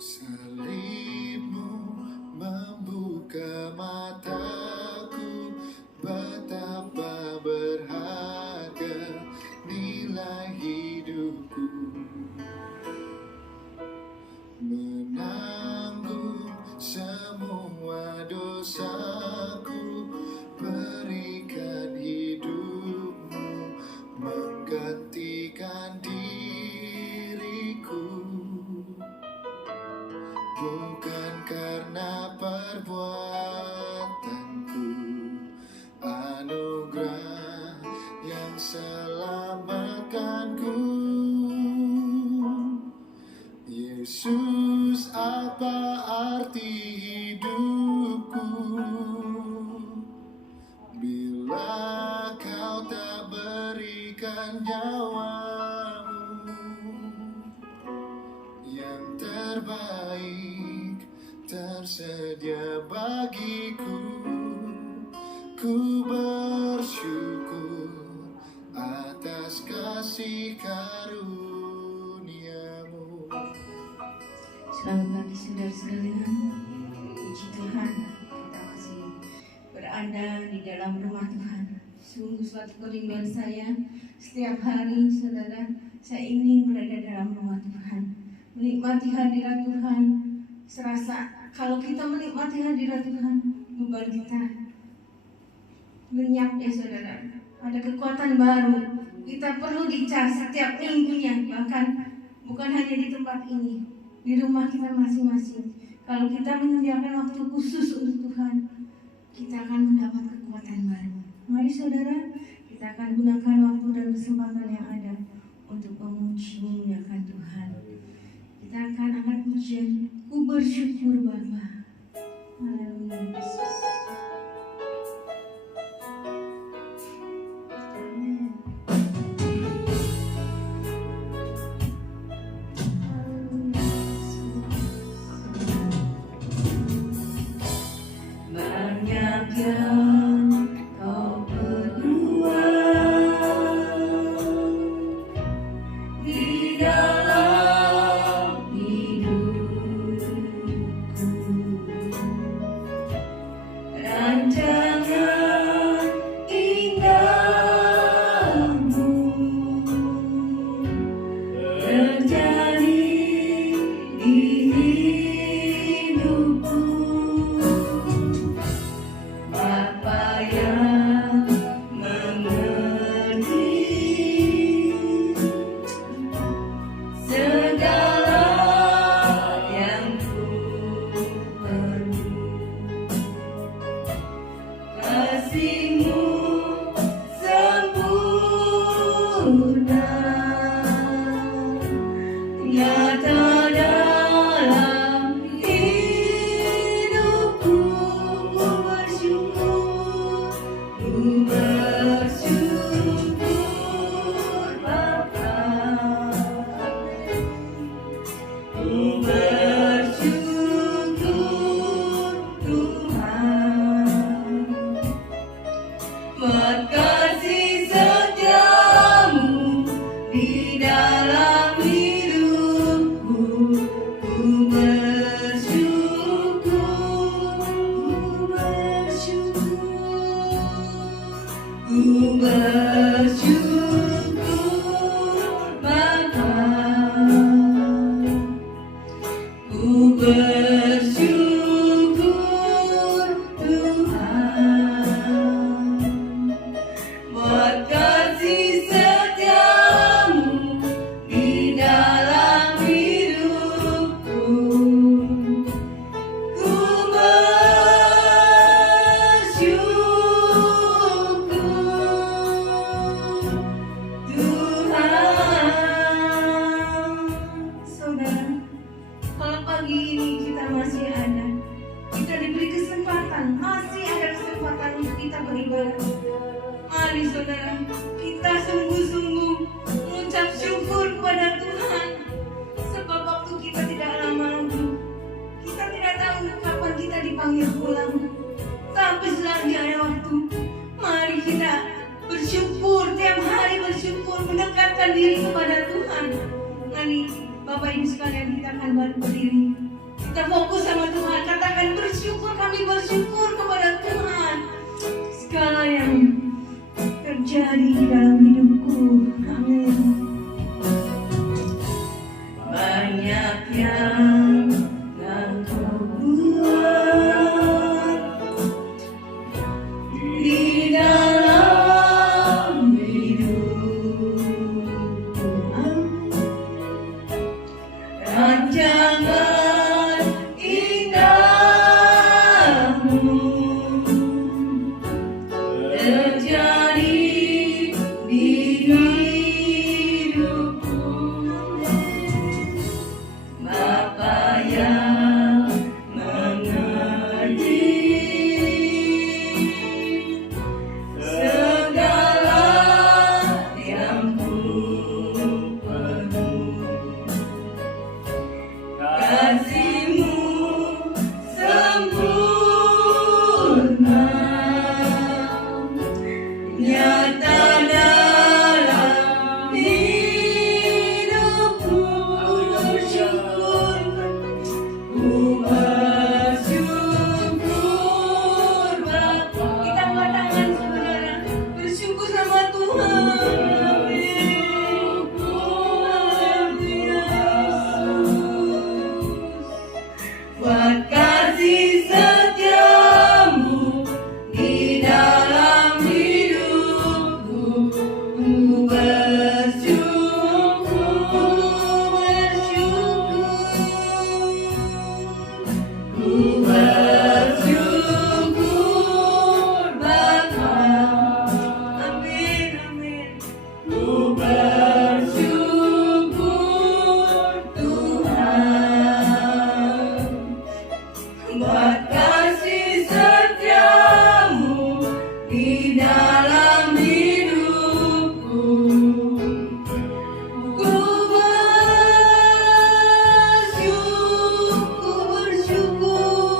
Salibmu membuka mataku, betapa berharga nilai hidupku. Menanggung semua dosaku, berikan hidupmu menggantikan diriku. Bukan karena perbuatanku, anugerah yang selamatkanku. Yesus, apa arti hidupku bila kau tak berikan nyawamu yang terbaik tersedia bagiku. Ku bersyukur atas kasih karuniamu. Selamat pagi saudara sekalian. Puji Tuhan, kita masih berada di dalam rumah Tuhan. Sungguh suatu kerinduan saya setiap hari, saudara. Saya ingin berada dalam rumah Tuhan, menikmati hadirat Tuhan. Serasa kalau kita menikmati hadirat Tuhan, beban kita lenyap ya saudara. Ada kekuatan baru. Kita perlu dicas setiap minggunya, bahkan bukan hanya di tempat ini, di rumah kita masing-masing. Kalau kita menyediakan waktu khusus untuk Tuhan, kita akan mendapat kekuatan baru. Mari saudara, kita akan gunakan waktu dan kesempatan yang ada untuk memuji memuliakan Tuhan. Kita akan angkat pujian, ku bersyukur Bapa. Haleluya Yesus. Amin. Haleluya Yesus. Banyak yang kau perbuat di dalam hidupku, rancangan indahmu terjadi di hidupku. Bapa yang mengerti segala yang ku perlu, kasih-Mu sempurna nyata dalam hidupku. Ku bersyukur, Bapa. Ku bersyukur Tuhan, buat kasih setiamu di dalam hidupku. Ku bersyukur, ku bersyukur Bapa. Ku bersyukur Tuhan, buat kasih setiamu di dalam hidupku. Ku bersyukur Tuhan. Saudara, kalau pagi ini kita masih ada, kita diberi kesempatan, masih ada kesempatan untuk kita beribadah. Mari saudara, kita sungguh-sungguh mengucap syukur kepada Tuhan. Sebab waktu kita tidak lama lagi, kita tidak panggil pulang. Tapi selagi ada waktu, mari kita bersyukur, tiap hari bersyukur, mendekatkan diri kepada Tuhan. Nanti Bapak Ibu sekalian, kita akan berdiri. Kita fokus sama Tuhan, katakan bersyukur, kami bersyukur kepada Tuhan. Segala yang terjadi di dalam hidupku, amin. Banyak yang engkau buat di dalam hidupku, rancangan indahmu terjadi di hidupku. Bapa yang mengerti segala yang ku perlu, kasih-Mu sempurna nyata dalam hidupku. Ku bersyukur Bapa. Kita angkat tangan saudara, bersyukur sama Tuhan. Buat kasih setiamu di dalam hidupku, ku bersyukur, ku bersyukur Bapa. Amin, amin. Ku bersyukur Tuhan, buat kasih setiamu di dalam hidupku. Ku bersyukur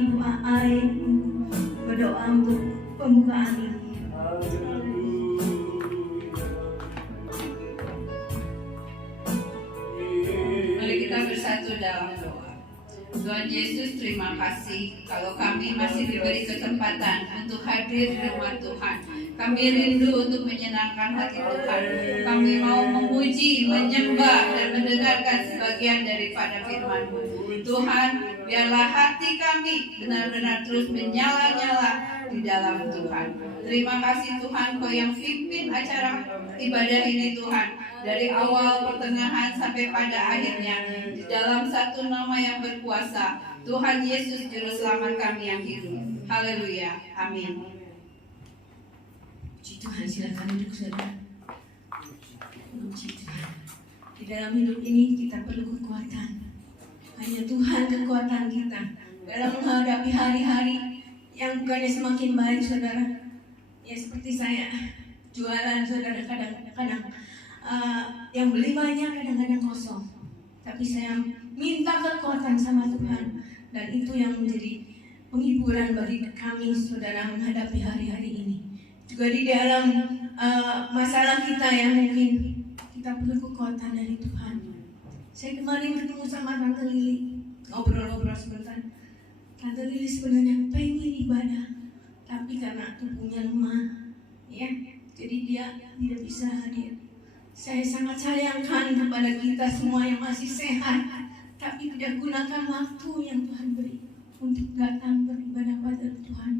Ibu Ai berdoa untuk pembukaan ini. Mari kita bersatu dalam doa. Tuhan Yesus, terima kasih kalau kami masih diberi kesempatan untuk hadir di rumah Tuhan. Kami rindu untuk menyenangkan hati Tuhan. Kami mau memuji, menyembah, dan mendengarkan sebagian daripada firman-Mu. Tuhan, biarlah hati kami benar-benar terus menyala-nyala di dalam Tuhan. Terima kasih Tuhan, Kau yang pimpin acara ibadah ini Tuhan. Dari awal, pertengahan, sampai pada akhirnya. Di dalam satu nama yang berkuasa, Tuhan Yesus Juru Selamat kami yang hidup. Haleluya. Amin. Puji Tuhan, silakan duduk saudara. Puji Tuhan. Di dalam hidup ini kita perlu kekuatan. Hanya Tuhan kekuatan kita dalam menghadapi hari-hari yang bukannya semakin baik, saudara. Ya seperti saya jualan, saudara, kadang-kadang yang beli banyak, kadang-kadang kosong. Tapi saya minta kekuatan sama Tuhan, dan itu yang menjadi penghiburan bagi kami, saudara, menghadapi hari-hari ini. Juga di dalam masalah kita yang mungkin kita perlu kekuatan dari Tuhan. Saya kemarin ketemu sama Tante Lili, ngobrol-ngobrol sebentar. Tante Lili sebenarnya pengen ibadah, tapi karena tubuhnya lemah, ya, jadi dia tidak bisa hadir. Saya sangat sayangkan kepada kita semua yang masih sehat, tapi tidak gunakan waktu yang Tuhan beri untuk datang beribadah pada Tuhan.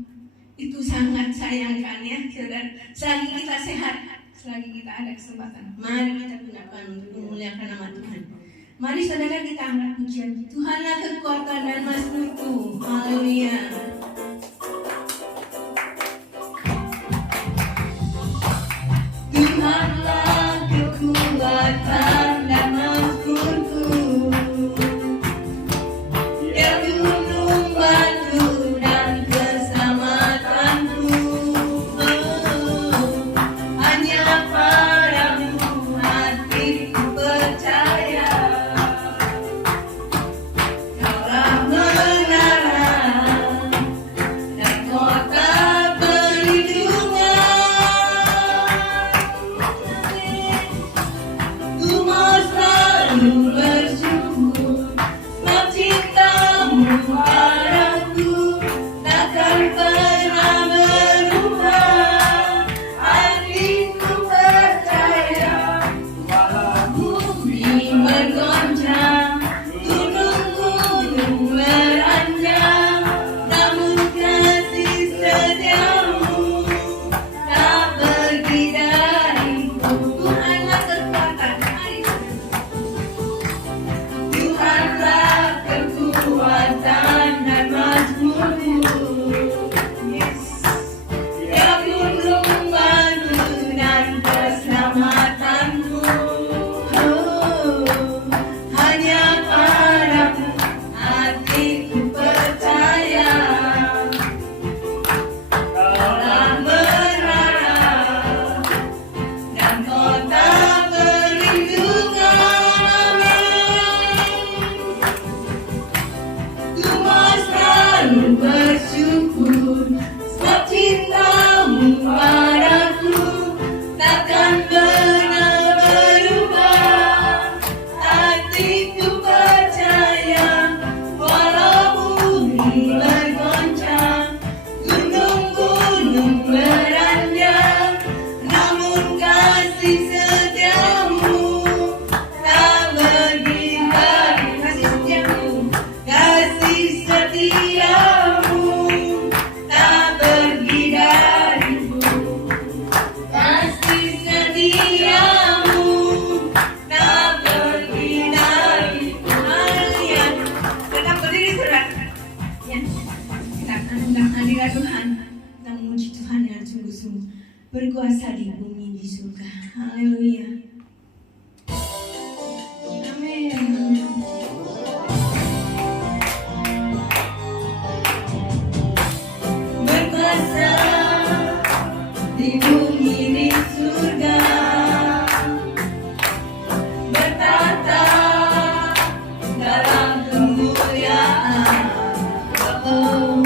Itu sangat sayangkan, ya, saudara. Selagi kita sehat, selagi kita ada kesempatan, mari kita gunakan untuk memuliakan nama Tuhan. Mari saudara kita angkat pujian. Tuhanlah kekuatan dan mazmurku. Haleluya. Tuhanlah kekuatan dan mazmurku. Dia gunung batu dan keselamatanku. Hanya padamu hatiku percaya. Kaulah menara dan kota perlindungan. Ku mau selalu bersyukur sebab cintamu padaku takkan pernah berubah. Hatiku percaya walau bumi bergoncang, gunung-gunung beranjak, namun kasih setiamu tak pergi dariku. Tuhanlah kekuatan, mari. Tuhanlah kekuatan dan mazmurku. Yes. Dia gunung batu dan keselamatanku. Oh, hanya padamu hatiku percaya. Kaulah menara dan kota perlindungan. Ku mau selalu bersyukur sebab cintamu padaku takkan pernah berubah. Hatiku percaya walau bumi bergoncang, gunung-gunung beranjak, namun kasih setiamu tak pergi dari. Kasih setiamu tak pergi dariku. Kasih setiamu tak pergi dariku. Haleluya. Tetap berdiri, saudara. Ya, kita akan undang hadirat Tuhan. Kita memuji Tuhan dengan sungguh-sungguh. Berkuasa di bumi di surga. Haleluya. Amin. Berkuasa di bumi di surga, bertata dalam kemuliaan. Oh,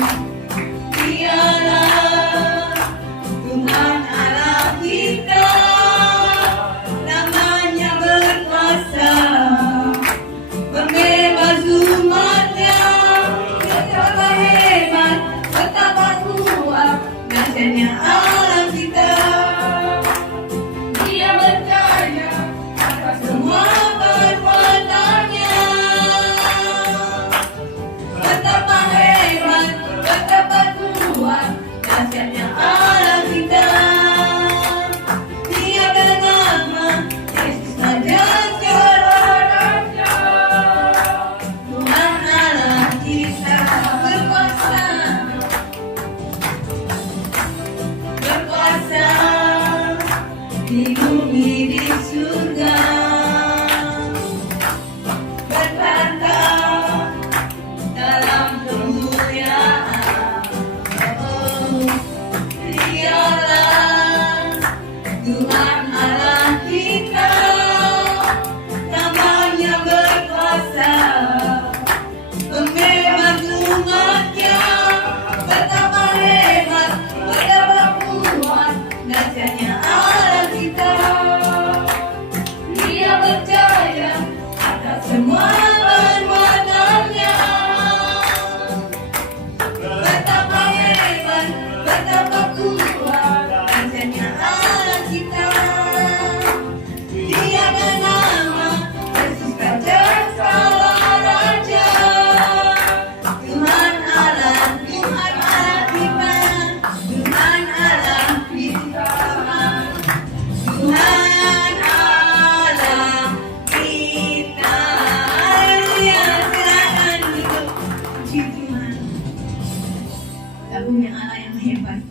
Kita punya Allah yang hebat,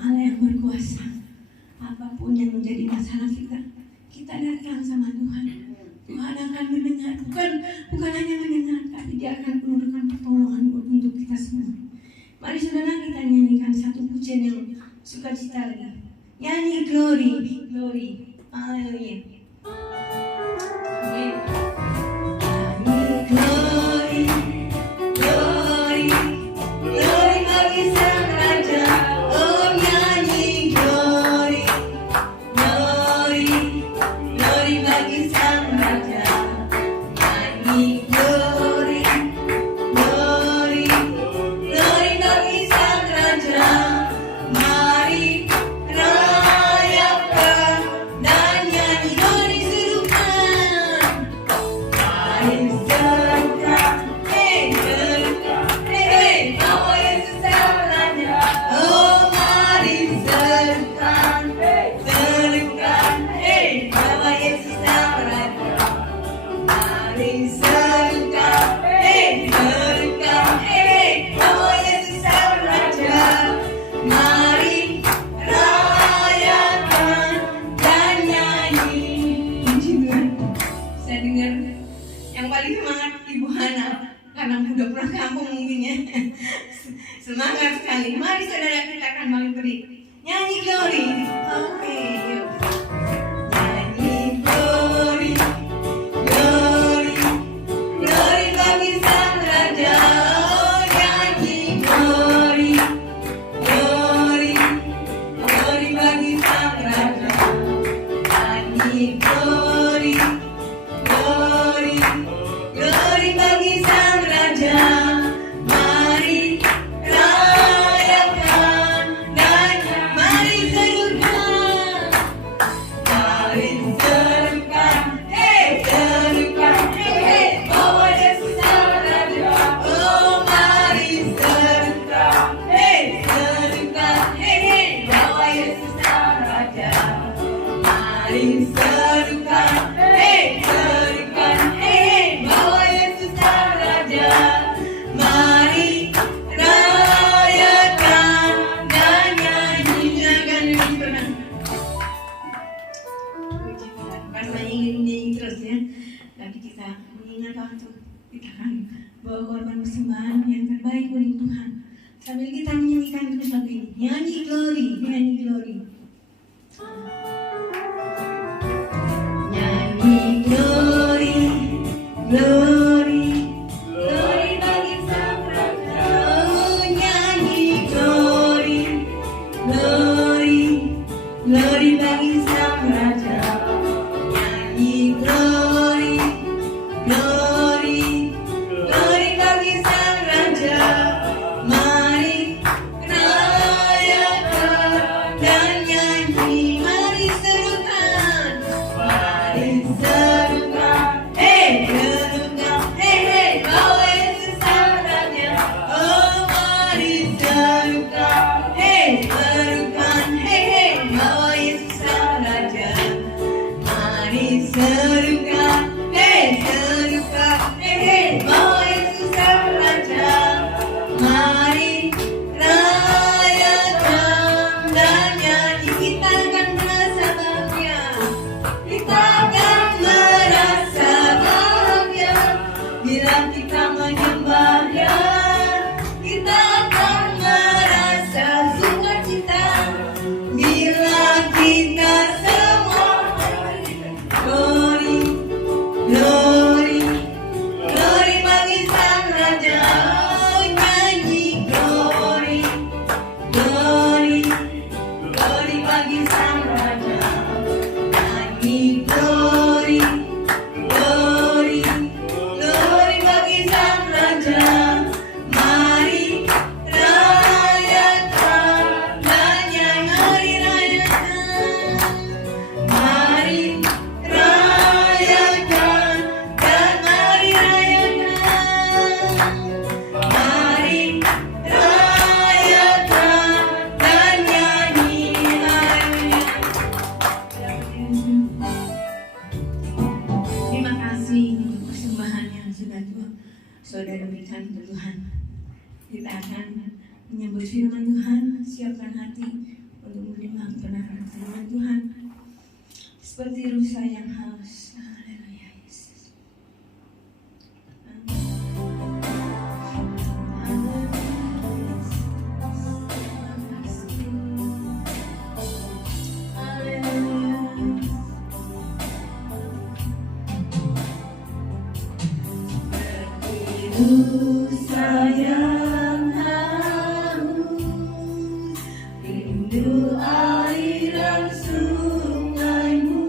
Allah yang berkuasa. Apapun yang menjadi masalah kita, kita datang sama Tuhan. Tuhan akan mendengar, bukan hanya mendengar, tapi Dia akan menurunkan pertolongan untuk kita semua. Mari saudara kita nyanyikan satu pujian yang sukacita lagi. Nyanyi glory, glory, haleluya. Amin. Nyanyi glory, glory, glory bagi Sang Raja. Oh nyanyi glory, glory, glory bagi Sang Raja. Nyanyi glory, glory, glory bagi Sang Raja. Mari rayakan dan nyanyi glory serukan. Mari serukan, serukan, bawa Yesus Sang Raja. Oh mari serukan, serukan, bawa Yesus Sang Raja. Mari serukan, serukan, bawa Yesus Sang Raja. Mari rayakan dan nyanyi. Puji Tuhan. Saya dengar yang paling semangat Ibu Hana karena udah pulang kampung mungkin ya. Semangat sekali. Mari saudara kita akan balik beri nyanyi glory. Oke, yuk. Nyanyi glory, glory, glory bagi Sang Raja. Oh nyanyi glory, glory, glory bagi Sang Raja. Nyanyi glory, glory, glory bagi Sang Raja. Mari rayakan dan mari serukan. Mari serukan, serukan, bawa Yesus Sang Raja. Oh mari serukan, serukan, bawa Yesus Sang Raja. Mari serukan, serukan, bawa Yesus Sang Raja. Mari rayakan dan nyanyi. Silakan nyanyi tenang. Puji Tuhan. Rasanya ingin nyanyi terus ya. Tapi kita mengingat waktu, kita akan bawa korban persembahan yang terbaik untuk Tuhan. Sambil kita menyanyikan terus lagu ini. Nyanyi glory, nyanyi glory. Nyanyi glory, glory, glory bagi Sang Raja. Oh nyanyi glory, glory, glory bagi Sang Raja. Nyanyi glory, glory, glory bagi Sang Raja. Mari rayakan dan nyanyi. Mari serukan, mari serukan, serukan, bawa Yesus Sang Raja. Oh mari serukan, serukan, bawa Yesus Sang Raja. Mari serukan, serukan, bawa Yesus Sang Raja. Mari rayakan dan nyanyi. Kita akan merasa bahagia. Kita akan merasa bahagia bila kita menyembah Dia. Kita akan merasa menyambut firman Tuhan, siapkan hati untuk menerima kebenaran firman Tuhan. Seperti rusa yang haus. Haleluya Yesus. Amin. Sayang haus, rindu airan sungaimu,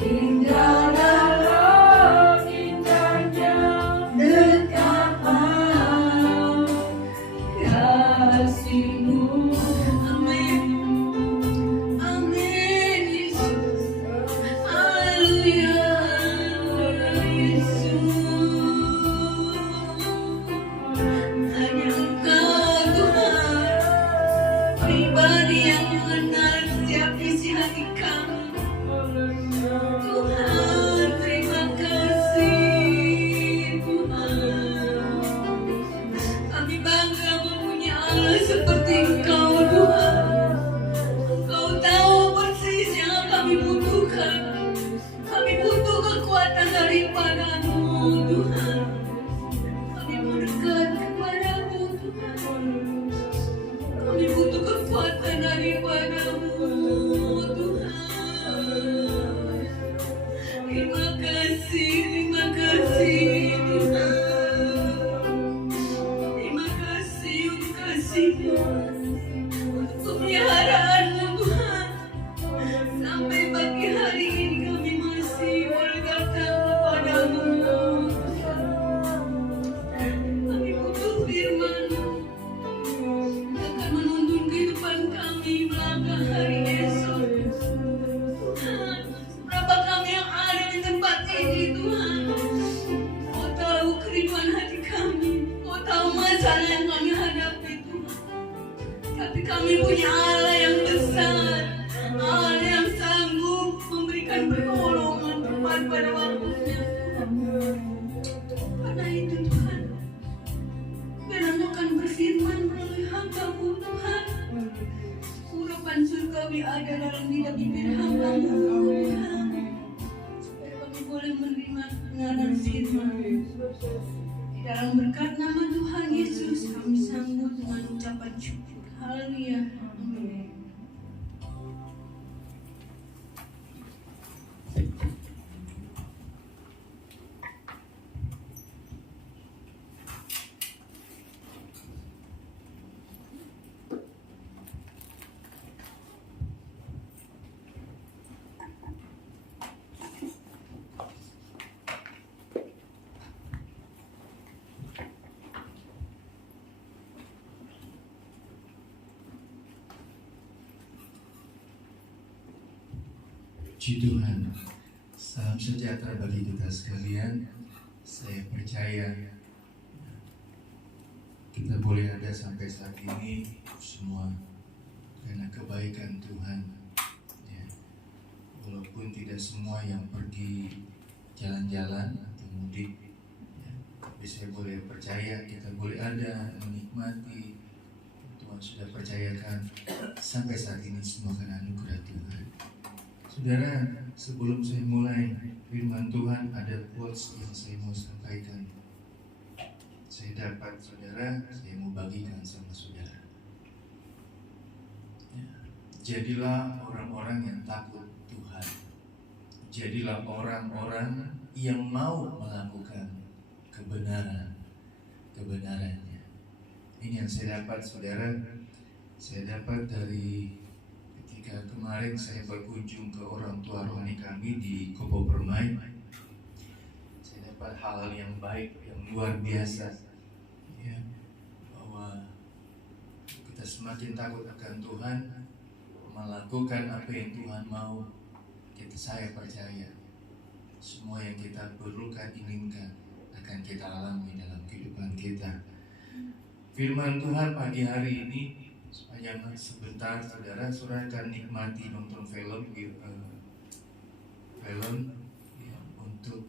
Indah dalam indahnya dekatlah kasih-Mu. Amin. Amin Yesus. Haleluya Yesus. Hanya Engkau Tuhan, pribadi yang mengenal setiap isi hati kami. Tuhan, terima kasih Tuhan. Kami bangga mempunyai Allah seperti Engkau Tuhan. Engkau tahu persis yang kami butuhkan. Kami butuh kekuatan daripada-Mu Tuhan. Kami mau dekat kepada-Mu Tuhan. Kami butuh kekuatan daripada-Mu Tuhan. Terima kasih Tuhan. Terima kasih untuk kasih-Mu, untuk pemeliharaan-Mu Tuhan. Sampai pagi hari ini kami masih boleh datang kepada-Mu Tuhan. Kami butuh firman-Mu yang akan menuntun kehidupan kami melangkah hari esok. Tuhan, berapa kami yang ada di tempat ini Tuhan. Kau tahu kerinduan hati kami. Kau tahu masalah yang kami hadapi Tuhan. Tapi kami punya Allah yang besar, Allah yang sanggup memberikan pertolongan tepat pada waktunya Tuhan. Karena itu Tuhan, Engkau berfirman melalui hamba-Mu Tuhan. Urapan surgawi ada dalam lidah bibir hamba-Mu Tuhan. Supaya kami boleh menerima kebenaran firman. Di dalam berkat nama Tuhan Yesus kami sambut dengan ucapan syukur. Haleluya. Amin. Puji Tuhan. Salam sejahtera bagi kita sekalian. Saya percaya kita boleh ada sampai saat ini semua karena kebaikan Tuhan. Ya. Walaupun tidak semua yang pergi jalan-jalan atau mudik, ya, tapi saya boleh percaya kita boleh ada menikmati. Tuhan sudah percayakan sampai saat ini semua karena anugerah Tuhan. Saudara, sebelum saya mulai firman Tuhan, ada quotes yang saya mau sampaikan. Saya dapat, saudara, saya mau bagikan sama saudara. Ya. Jadilah orang-orang yang takut Tuhan. Jadilah orang-orang yang mau melakukan kebenarannya. Ini yang saya dapat, saudara. Saya dapat dari ketika kemarin saya berkunjung ke orang tua rohani kami di Kopo Permai. Saya dapat hal yang baik, yang luar biasa, ya, bahwa kita semakin takut akan Tuhan, melakukan apa yang Tuhan mau. Saya percaya semua yang kita perlukan, inginkan akan kita alami dalam kehidupan kita. Firman Tuhan pagi hari ini, sepanjang sebentar saudara akan nikmati nonton film ya, untuk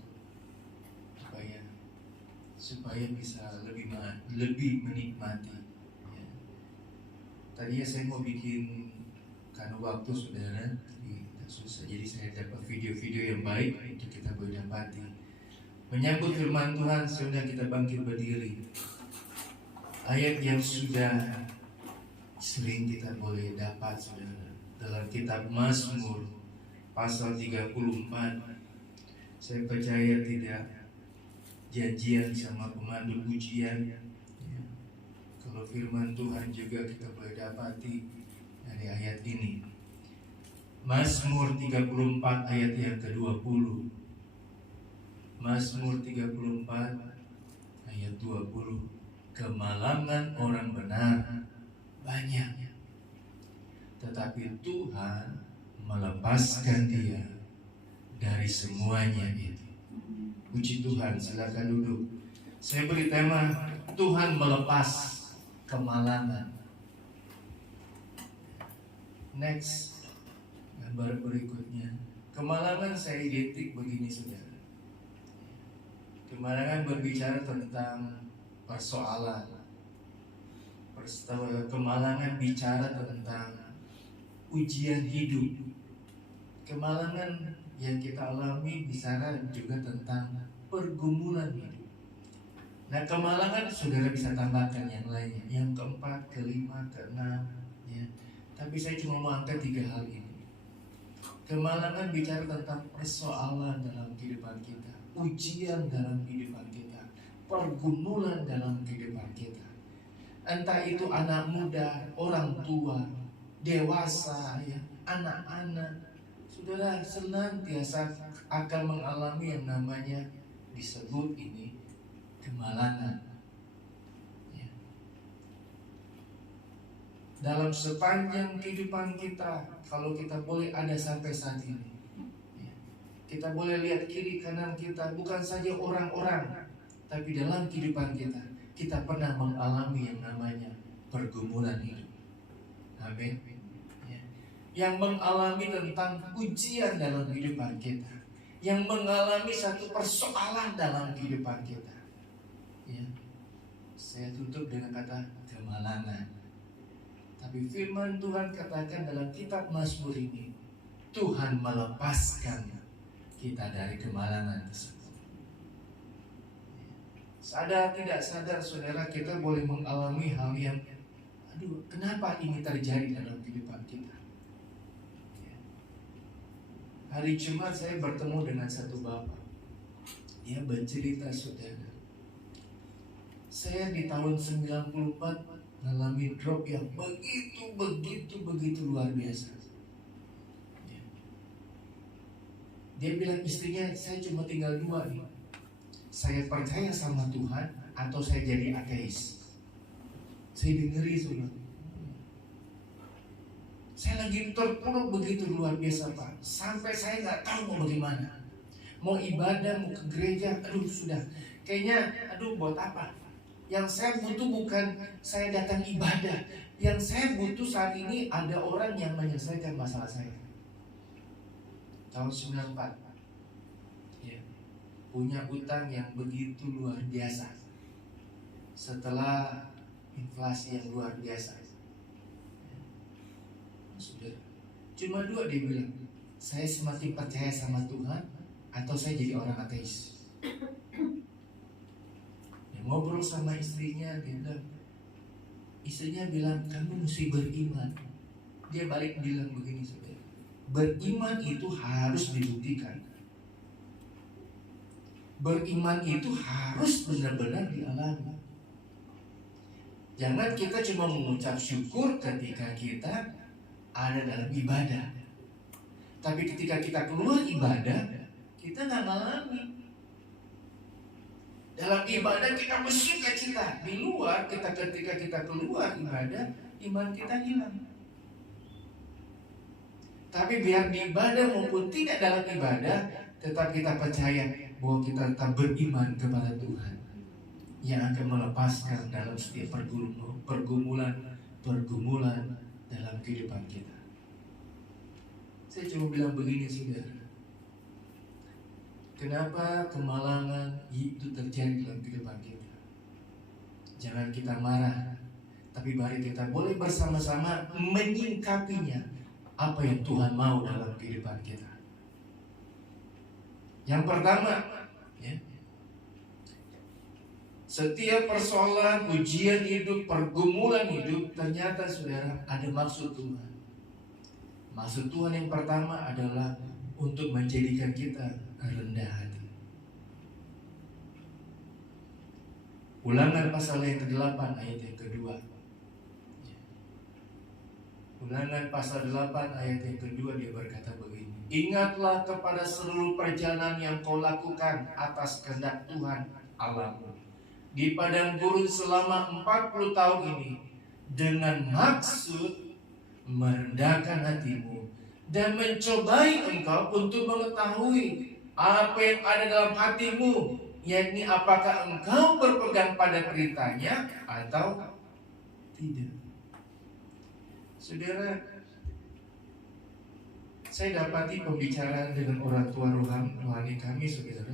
supaya bisa lebih menikmati. Ya. Tadinya saya mau bikin karena waktu saudara susah, jadi saya dapat video-video yang baik untuk kita boleh dapati. Menyambut firman Tuhan, sudah kita bangkit berdiri. Ayat yang sudah sering kita boleh dapat saudara dalam kitab Mazmur pasal 34. Saya percaya tidak janjian sama pemandu pujian ya. Kalau firman Tuhan juga kita boleh dapati dari ayat ini. Mazmur 34 ayat yang ke-20. Mazmur 34 ayat 20. Kemalangan orang benar banyak, tetapi Tuhan melepaskan dia dari semuanya itu. Puji Tuhan, silakan duduk. Saya beri tema Tuhan melepas kemalangan. Next, gambar berikutnya. Kemalangan saya identik begini saudara. Kemalangan berbicara tentang persoalan. Kemalangan bicara tentang ujian hidup. Kemalangan yang kita alami bicara juga tentang pergumulan hidup. Nah, kemalangan saudara bisa tambahkan yang lainnya, yang keempat, kelima, keenam, ya. Tapi saya cuma mau angkat 3 hal ini. Kemalangan bicara tentang persoalan dalam kehidupan kita, ujian dalam kehidupan kita, pergumulan dalam kehidupan kita. Entah itu anak muda, orang tua, dewasa, ya, anak-anak. Saudara senantiasa akan mengalami yang namanya disebut ini kemalangan. Ya. Dalam sepanjang kehidupan kita, kalau kita boleh ada sampai saat ini, ya, kita boleh lihat kiri kanan kita, bukan saja orang-orang, tapi dalam kehidupan kita pernah mengalami yang namanya pergumulan hidup. Amin. Yang mengalami tentang ujian dalam kehidupan kita, yang mengalami satu persoalan dalam kehidupan kita. Ya. Saya tutup dengan kata kemalangan. Tapi firman Tuhan katakan dalam kitab Mazmur ini, Tuhan melepaskan kita dari kemalangan tersebut. Sadar tidak sadar saudara, kita boleh mengalami hal yang, aduh, kenapa ini terjadi dalam kehidupan kita? Hari Jumat saya bertemu dengan satu bapak. Dia bercerita saudara, saya di tahun 94 mengalami drop yang begitu luar biasa. Dia bilang istrinya, saya cuma tinggal 2 nih. Saya percaya sama Tuhan atau saya jadi ateis. Saya dengeri saudara. Saya lagi terpuruk begitu luar biasa Pak. Sampai saya nggak tahu mau bagaimana. Mau ibadah, mau ke gereja, aduh sudah. Kayaknya, aduh buat apa? Yang saya butuh bukan saya datang ibadah. Yang saya butuh saat ini ada orang yang menyelesaikan masalah saya. Tahun 94. Ya. Punya utang yang begitu luar biasa. Setelah inflasi yang luar biasa. Sudah. Cuma 2 dia bilang, saya semakin percaya sama Tuhan atau saya jadi orang ateis. Dia ngobrol sama istrinya, istrinya bilang kamu mesti beriman. Dia balik bilang begini saudara, beriman itu harus dibuktikan. Beriman itu harus benar-benar dialami. Jangan kita cuma mengucap syukur ketika kita ada dalam ibadah, tapi ketika kita keluar ibadah, kita nggak ngalami. Dalam ibadah kita bersuka cita, di luar ketika kita keluar ibadah, iman kita hilang. Tapi biar di ibadah maupun tidak dalam ibadah, tetap kita percaya bahwa kita tetap beriman kepada Tuhan yang akan melepaskan dalam setiap pergumulan dalam kehidupan kita. Saya cuma bilang begini saudara, kenapa kemalangan itu terjadi dalam kehidupan kita? Jangan kita marah, tapi mari kita boleh bersama-sama menyingkapinya, apa yang Tuhan mau dalam kehidupan kita. Yang pertama, ya, setiap persoalan, ujian hidup, pergumulan hidup, ternyata saudara ada maksud Tuhan. Maksud Tuhan yang pertama adalah untuk menjadikan kita rendah hati. Ulangan pasal yang ke-8 ayat yang kedua. Ulangan pasal 8 ayat yang kedua dia berkata begini. Ingatlah kepada seluruh perjalanan yang kau lakukan atas kehendak Tuhan Allahmu di padang gurun selama 40 tahun ini, dengan maksud merendahkan hatimu dan mencobai engkau untuk mengetahui apa yang ada dalam hatimu, yakni apakah engkau berpegang pada perintahnya atau tidak. Saudara, saya dapati pembicaraan dengan orang tua rohani kami, saudara.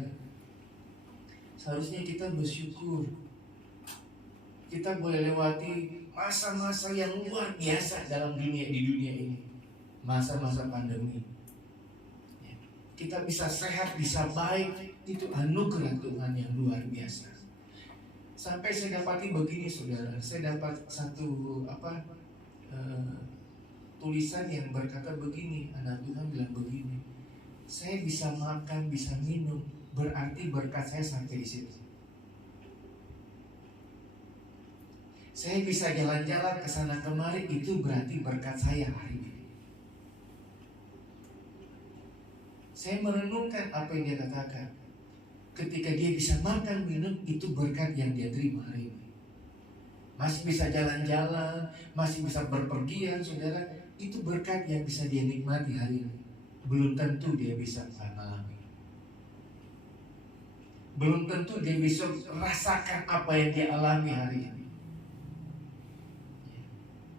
Seharusnya kita bersyukur. Kita boleh lewati masa-masa yang luar biasa di dunia ini. Masa-masa pandemi. Kita bisa sehat, bisa baik, itu anugerah Tuhan yang luar biasa. Sampai saya dapati begini, saudara. Saya dapat satu tulisan yang berkata begini, anak Tuhan bilang begini, saya bisa makan, bisa minum, berarti berkat saya sampai di situ. Saya bisa jalan-jalan ke sana kemari, itu berarti berkat saya hari ini. Saya merenungkan apa yang dia katakan. Ketika dia bisa makan, minum, itu berkat yang dia terima hari ini. Masih bisa jalan-jalan, masih bisa berpergian, saudara, itu berkat yang bisa dia nikmati hari ini. Belum tentu dia bisa mengalami. Belum tentu dia bisa merasakan apa yang dia alami hari ini.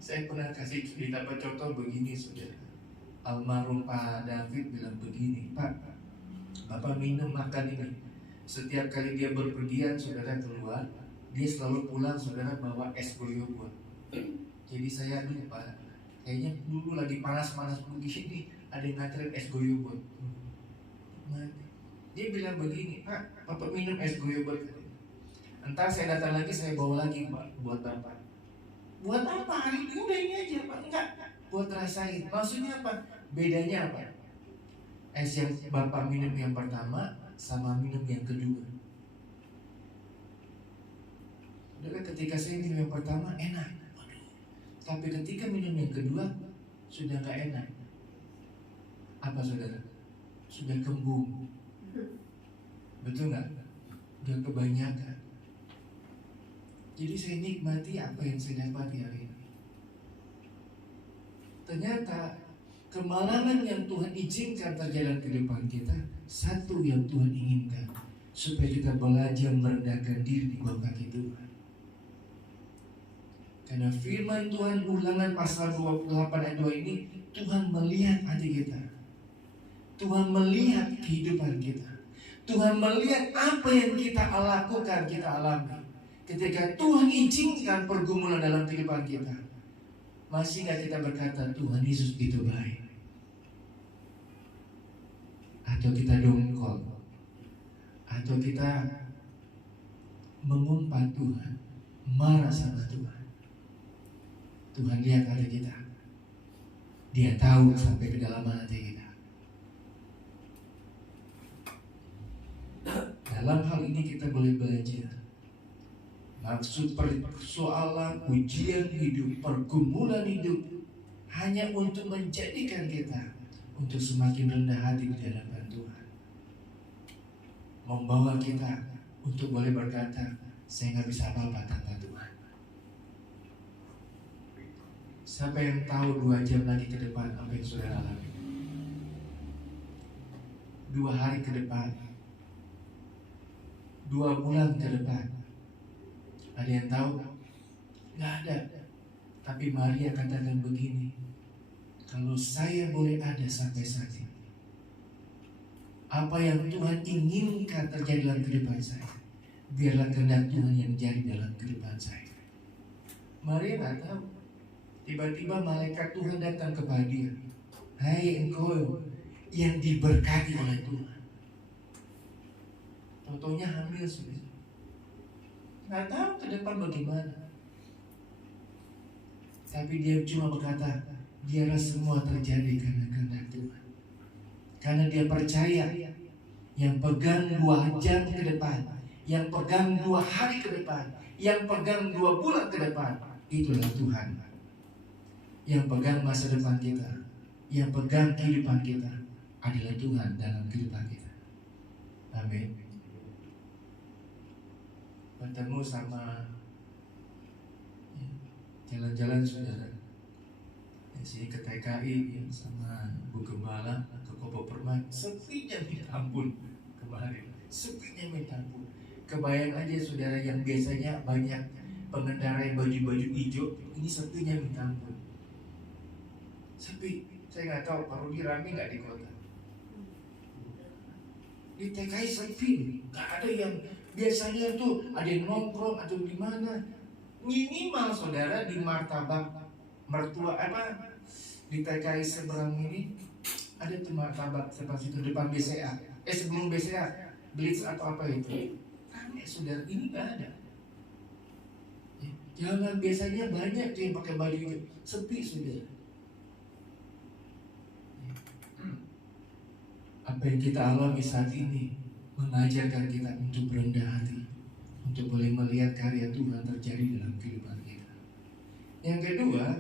Saya pernah kasih dapat contoh begini, saudara. Almarhum Pak David bilang begini, Pak, Bapak minum makan ini. Setiap kali dia berpergian, saudara, keluar, dia selalu pulang, saudara, bawa es goyobot. Jadi saya lupa, kayaknya dulu lagi panas-panas begini, ada yang nganterin es goyobot. Dia bilang begini, Pak, Bapak minum es goyobot. Entar saya datang lagi, saya bawa lagi, Pak, buat Bapak. Buat apa? Hari ini udah ini aja, Pak. Enggak, buat rasain. Maksudnya apa? Bedanya apa? Es yang Bapak minum yang pertama sama minum yang kedua. Saudara, ketika saya minum yang pertama enak, tapi ketika minum yang kedua sudah gak enak. Apa, saudara? Sudah kembung. Betul gak? Udah kebanyakan. Jadi saya nikmati apa yang saya dapati hari ini. Ternyata kemalangan yang Tuhan izinkan terjadi dalam kehidupan kita, satu yang Tuhan inginkan, supaya kita belajar merendahkan diri di bawah kaki Tuhan. Karena firman Tuhan Ulangan pasal 28 ayat 2 ini, Tuhan melihat hati kita. Tuhan melihat kehidupan kita. Tuhan melihat apa yang kita lakukan, kita alami. Ketika Tuhan izinkan pergumulan dalam kehidupan kita, masih gak kita berkata Tuhan Yesus itu baik? Atau kita dongkol, atau kita mengumpat Tuhan, marah sama Tuhan. Tuhan lihat hati kita, Dia tahu sampai kedalaman hati kita. Dalam hal ini kita boleh belajar. Maksud persoalan, ujian hidup, pergumulan hidup hanya untuk menjadikan kita untuk semakin rendah hati di hadapan Tuhan. Membawa kita untuk boleh berkata, saya gak bisa apa-apa tanpa Tuhan. Siapa yang tahu 2 jam lagi ke depan apa yang saudara alami? 2 hari ke depan, 2 bulan ke depan. Ada yang tahu? Nggak ada. Tapi Maria katakan begini, kalau saya boleh ada sampai saat ini, apa yang Tuhan inginkan terjadi dalam kehidupan saya, biarlah kehendak Tuhan yang jadi dalam kehidupan saya. Maria nggak tahu. Tiba-tiba malaikat Tuhan datang kepada dia. Hai engkau yang diberkati oleh Tuhan. Contohnya hamil sudah. Nggak tahu ke depan bagaimana. Tapi dia cuma berkata, biarlah semua terjadi karena kehendak Tuhan. Karena dia percaya, yang pegang 2 jam ke depan, yang pegang 2 hari ke depan, yang pegang 2 bulan ke depan, itulah Tuhan. Yang pegang masa depan kita, yang pegang kehidupan kita adalah Tuhan dalam kehidupan kita. Amin. Bertemu sama jalan-jalan saudara di sini ke TKI sama Bu Gembala ke Kopo Permai, sepinya minta ampun kemarin, sepinya minta ampun. Kebayang aja saudara yang biasanya banyak pengendara yang baju-baju hijau, ini sepinya minta ampun. Sepi. Saya nggak tahu Pak Rudi rame nggak di kota. Di TKI sepi, nggak ada yang biasanya tuh ada yang nongkrong atau di mana. Minimal saudara di martabak mertua di TKI seberang ini ada tuh martabak seperti itu depan BCA. Sebelum BCA Blitz atau apa itu. Rame saudara, ini nggak ada. Jangan biasanya banyak tuh yang pakai baju itu, sepi saudara. Apa yang kita alami saat ini mengajarkan kita untuk berendah hati, untuk boleh melihat karya Tuhan terjadi dalam kehidupan kita. Yang kedua,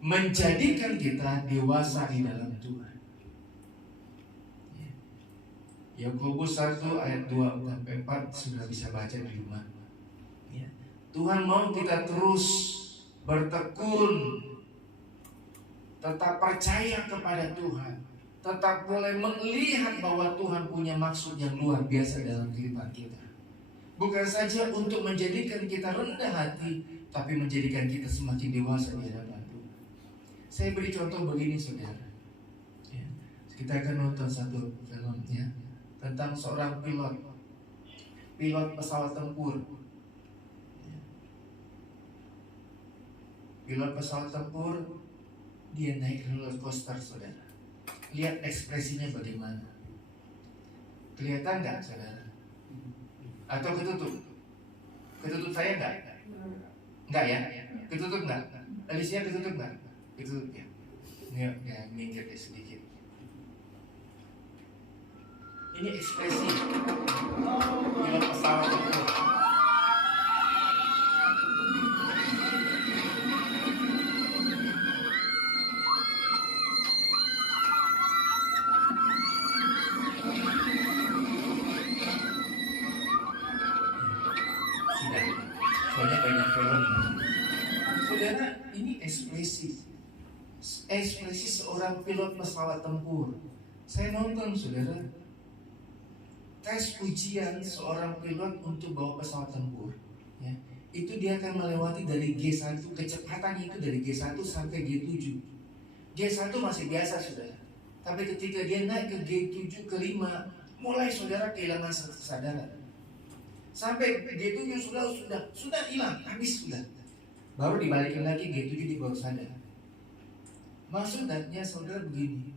menjadikan kita dewasa di dalam Tuhan. Yakobus 1 ayat 2-4 sudah bisa baca di rumah. Tuhan mau kita terus bertekun, tetap percaya kepada Tuhan, tetap boleh melihat bahwa Tuhan punya maksud yang luar biasa dalam kehidupan kita. Bukan saja untuk menjadikan kita rendah hati, tapi menjadikan kita semakin dewasa di hadapan Tuhan. Saya beri contoh begini saudara. Kita akan nonton satu film tentang seorang pilot pesawat tempur. Pilot pesawat tempur, dia naik roller coaster saudara. Lihat ekspresinya bagaimana. Kelihatan nggak saudara? Atau ketutup? Ketutup saya nggak? Nggak ya? Ketutup nggak? Alicia ketutup nggak? Ketutup ya. Ya minggir deh sedikit. Ini ekspresi pilot pesawat tempur. Soalnya banyak film. Saudara, ini ekspresi seorang pilot pesawat tempur. Saya nonton saudara, tes ujian seorang pilot untuk bawa pesawat tempur. Itu dia akan melewati dari G1, kecepatannya itu dari G1 sampai G7. G1 masih biasa saudara, tapi ketika dia naik ke G7 ke 5, mulai saudara kehilangan kesadaran. Sampai G7 sudah hilang, habis sudah. Baru dibalikin lagi G7 di bawah sadar. Maksudnya saudara begini.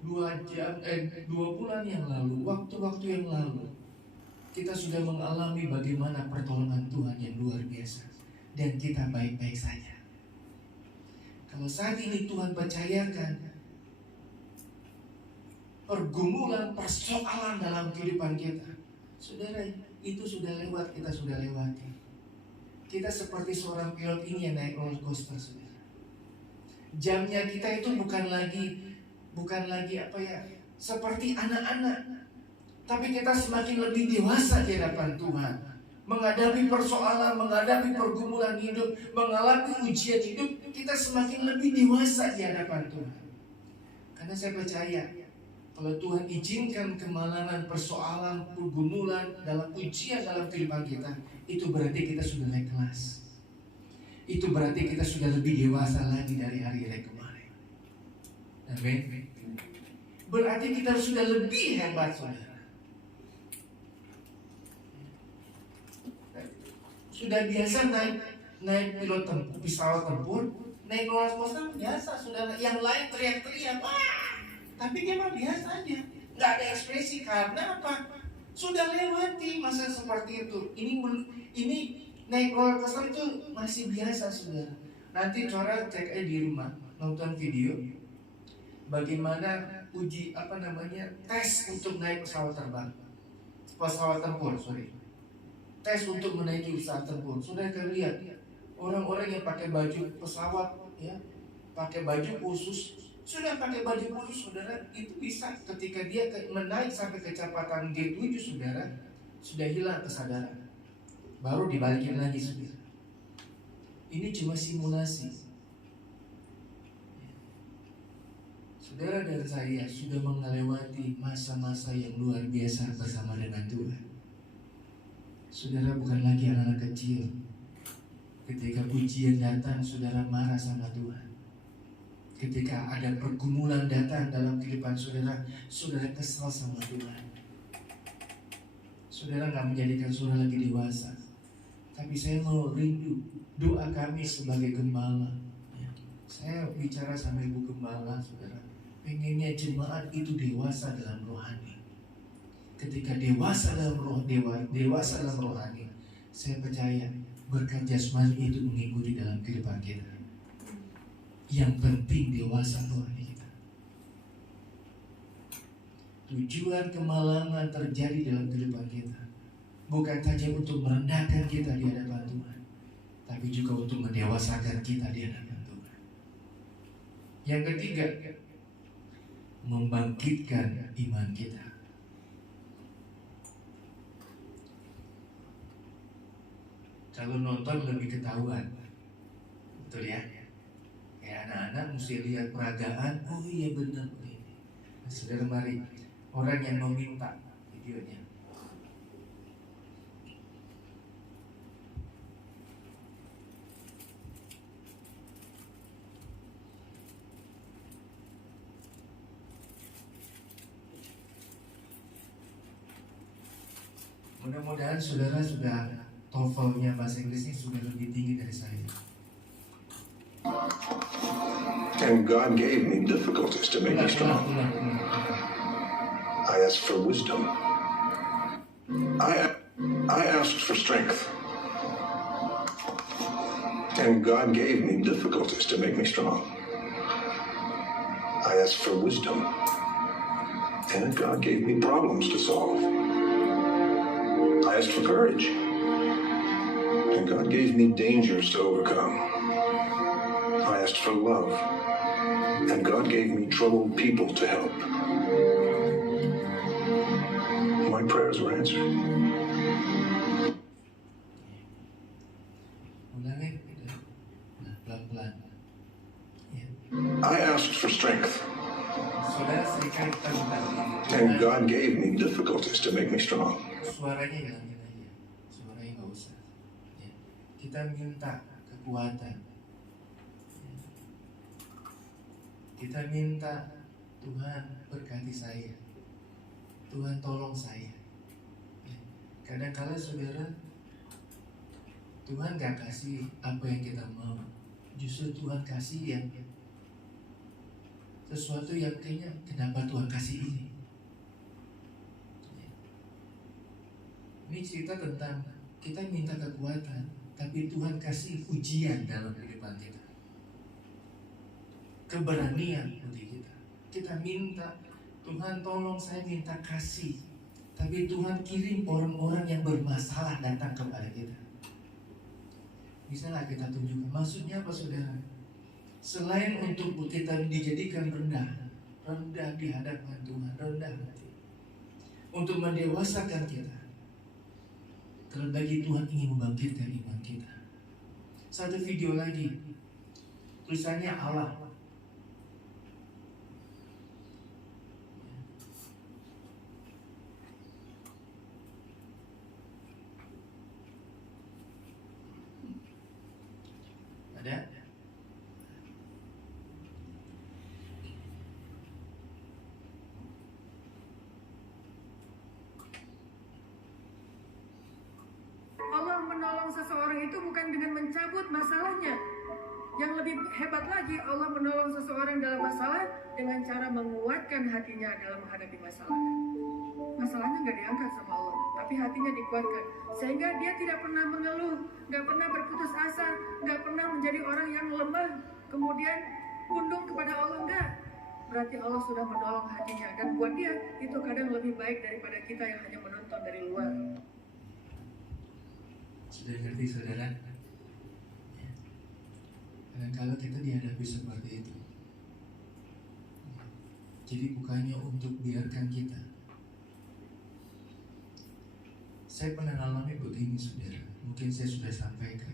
2 bulan yang lalu, waktu-waktu yang lalu, kita sudah mengalami bagaimana pertolongan Tuhan yang luar biasa, dan kita baik-baik saja. Kalau saat ini Tuhan percayakan pergumulan, persoalan dalam kehidupan kita, saudara, itu sudah lewat, kita sudah lewati. Kita seperti seorang pilot ini yang naik roller coaster, saudara. Jamnya kita itu bukan lagi seperti anak-anak, tapi kita semakin lebih dewasa di hadapan Tuhan, menghadapi persoalan, menghadapi pergumulan hidup, mengalami ujian hidup. Kita semakin lebih dewasa di hadapan Tuhan. Karena saya percaya, kalau Tuhan izinkan kemalangan, persoalan, pergumulan dalam ujian dalam kehidupan kita, itu berarti kita sudah naik kelas. Itu berarti kita sudah lebih dewasa lagi dari hari-hari kemarin. Amin. Berarti kita sudah lebih hebat saudara. Sudah biasa naik pilot pesawat tempur, naik roller coaster biasa saudara. Yang lain teriak-teriak, wah! Tapi dia mah biasa aja, nggak ada ekspresi. Karena apa? Sudah lewati masa seperti itu. Ini naik roller coaster itu masih biasa saudara. Nanti saudara cek aja di rumah, nonton video bagaimana tes untuk naik pesawat tempur. Tes untuk menaiki pesawat tempur. Saudara akan lihat, Orang-orang yang pakai baju pesawat, ya, pakai baju khusus, sudah pakai baju khusus, saudara, itu bisa ketika dia menaik sampai kecepatan G7, saudara, sudah hilang kesadaran, baru dibalikin lagi, saudara. Ini cuma simulasi. Saudara dan saya sudah melewati masa-masa yang luar biasa bersama dengan Tuhan. Saudara bukan lagi anak-anak kecil. Ketika ujian datang, saudara marah sama Tuhan. Ketika ada pergumulan datang dalam kehidupan saudara, saudara kesal sama Tuhan. Saudara nggak menjadikan saudara lagi dewasa. Tapi saya mau rindu doa kami sebagai gembala. Saya bicara sama ibu gembala, saudara. Pengennya jemaat itu dewasa dalam rohani. Ketika dewasa dalam dewasa dalam rohani, saya percaya berkat jasmani itu mengikuti dalam kehidupan kita. Yang penting dewasa rohani kita. Tujuan kemalangan terjadi dalam kehidupan kita bukan saja untuk merendahkan kita di hadapan Tuhan, tapi juga untuk mendewasakan kita di hadapan Tuhan. Yang ketiga, membangkitkan iman kita. Kalau nonton lebih ketahuan, betul ya? Kayak anak-anak mesti lihat peragaan. Oh iya benar ini. Nah, saudara mari, orang yang meminta videonya. Mudah-mudahan saudara sudah TOEFL-nya bahasa Inggrisnya sudah lebih tinggi dari saya. And God gave me difficulties to make me strong. I asked for wisdom. I asked for strength. And God gave me difficulties to make me strong. I asked for wisdom. And God gave me problems to solve. I asked for courage. And God gave me dangers to overcome. I asked for love. And God gave me troubled people to help. My prayers were answered. Ulangi, nah, pelan-pelan. Ya. I asked for strength. Saudara seringkali kita minta ini. And God gave me difficulties to make me strong. Suaranya hilangin aja, suaranya nggak usah. Ya. Kita minta kekuatan. Ya. Kita minta Tuhan berkati saya. Tuhan tolong saya. Ya. Kadang-kala saudara, Tuhan gak kasih apa yang kita mau. Justru Tuhan kasih yang sesuatu yang kayaknya kenapa Tuhan kasih ini. Ini cerita tentang kita minta kekuatan, tapi Tuhan kasih ujian dalam kehidupan kita. Keberanian bagi kita. Kita minta, Tuhan tolong saya minta kasih. Tapi Tuhan kirim orang-orang yang bermasalah datang kepada kita. Bisa nggak kita tunjukkan? Maksudnya apa saudara? Selain untuk kita dijadikan rendah di hadapan Tuhan, rendah hati. Untuk mendewasakan kita. Terlebih Tuhan ingin membangkitkan iman kita. Satu video lagi, tulisannya Allah. Ada? Allah menolong seseorang itu bukan dengan mencabut masalahnya. Yang lebih hebat lagi, Allah menolong seseorang dalam masalah dengan cara menguatkan hatinya dalam menghadapi masalah. Masalahnya nggak diangkat sama Allah, tapi hatinya dikuatkan. Sehingga dia tidak pernah mengeluh, nggak pernah berputus asa, nggak pernah menjadi orang yang lemah, kemudian undung kepada Allah, enggak. Berarti Allah sudah menolong hatinya. Dan buat dia, itu kadang lebih baik daripada kita yang hanya menonton dari luar. Sudah ngerti saudara? Kadang-kala kita dihadapi seperti itu. Jadi bukannya untuk biarkan kita. Saya pernah alami begini saudara, mungkin saya sudah sampaikan.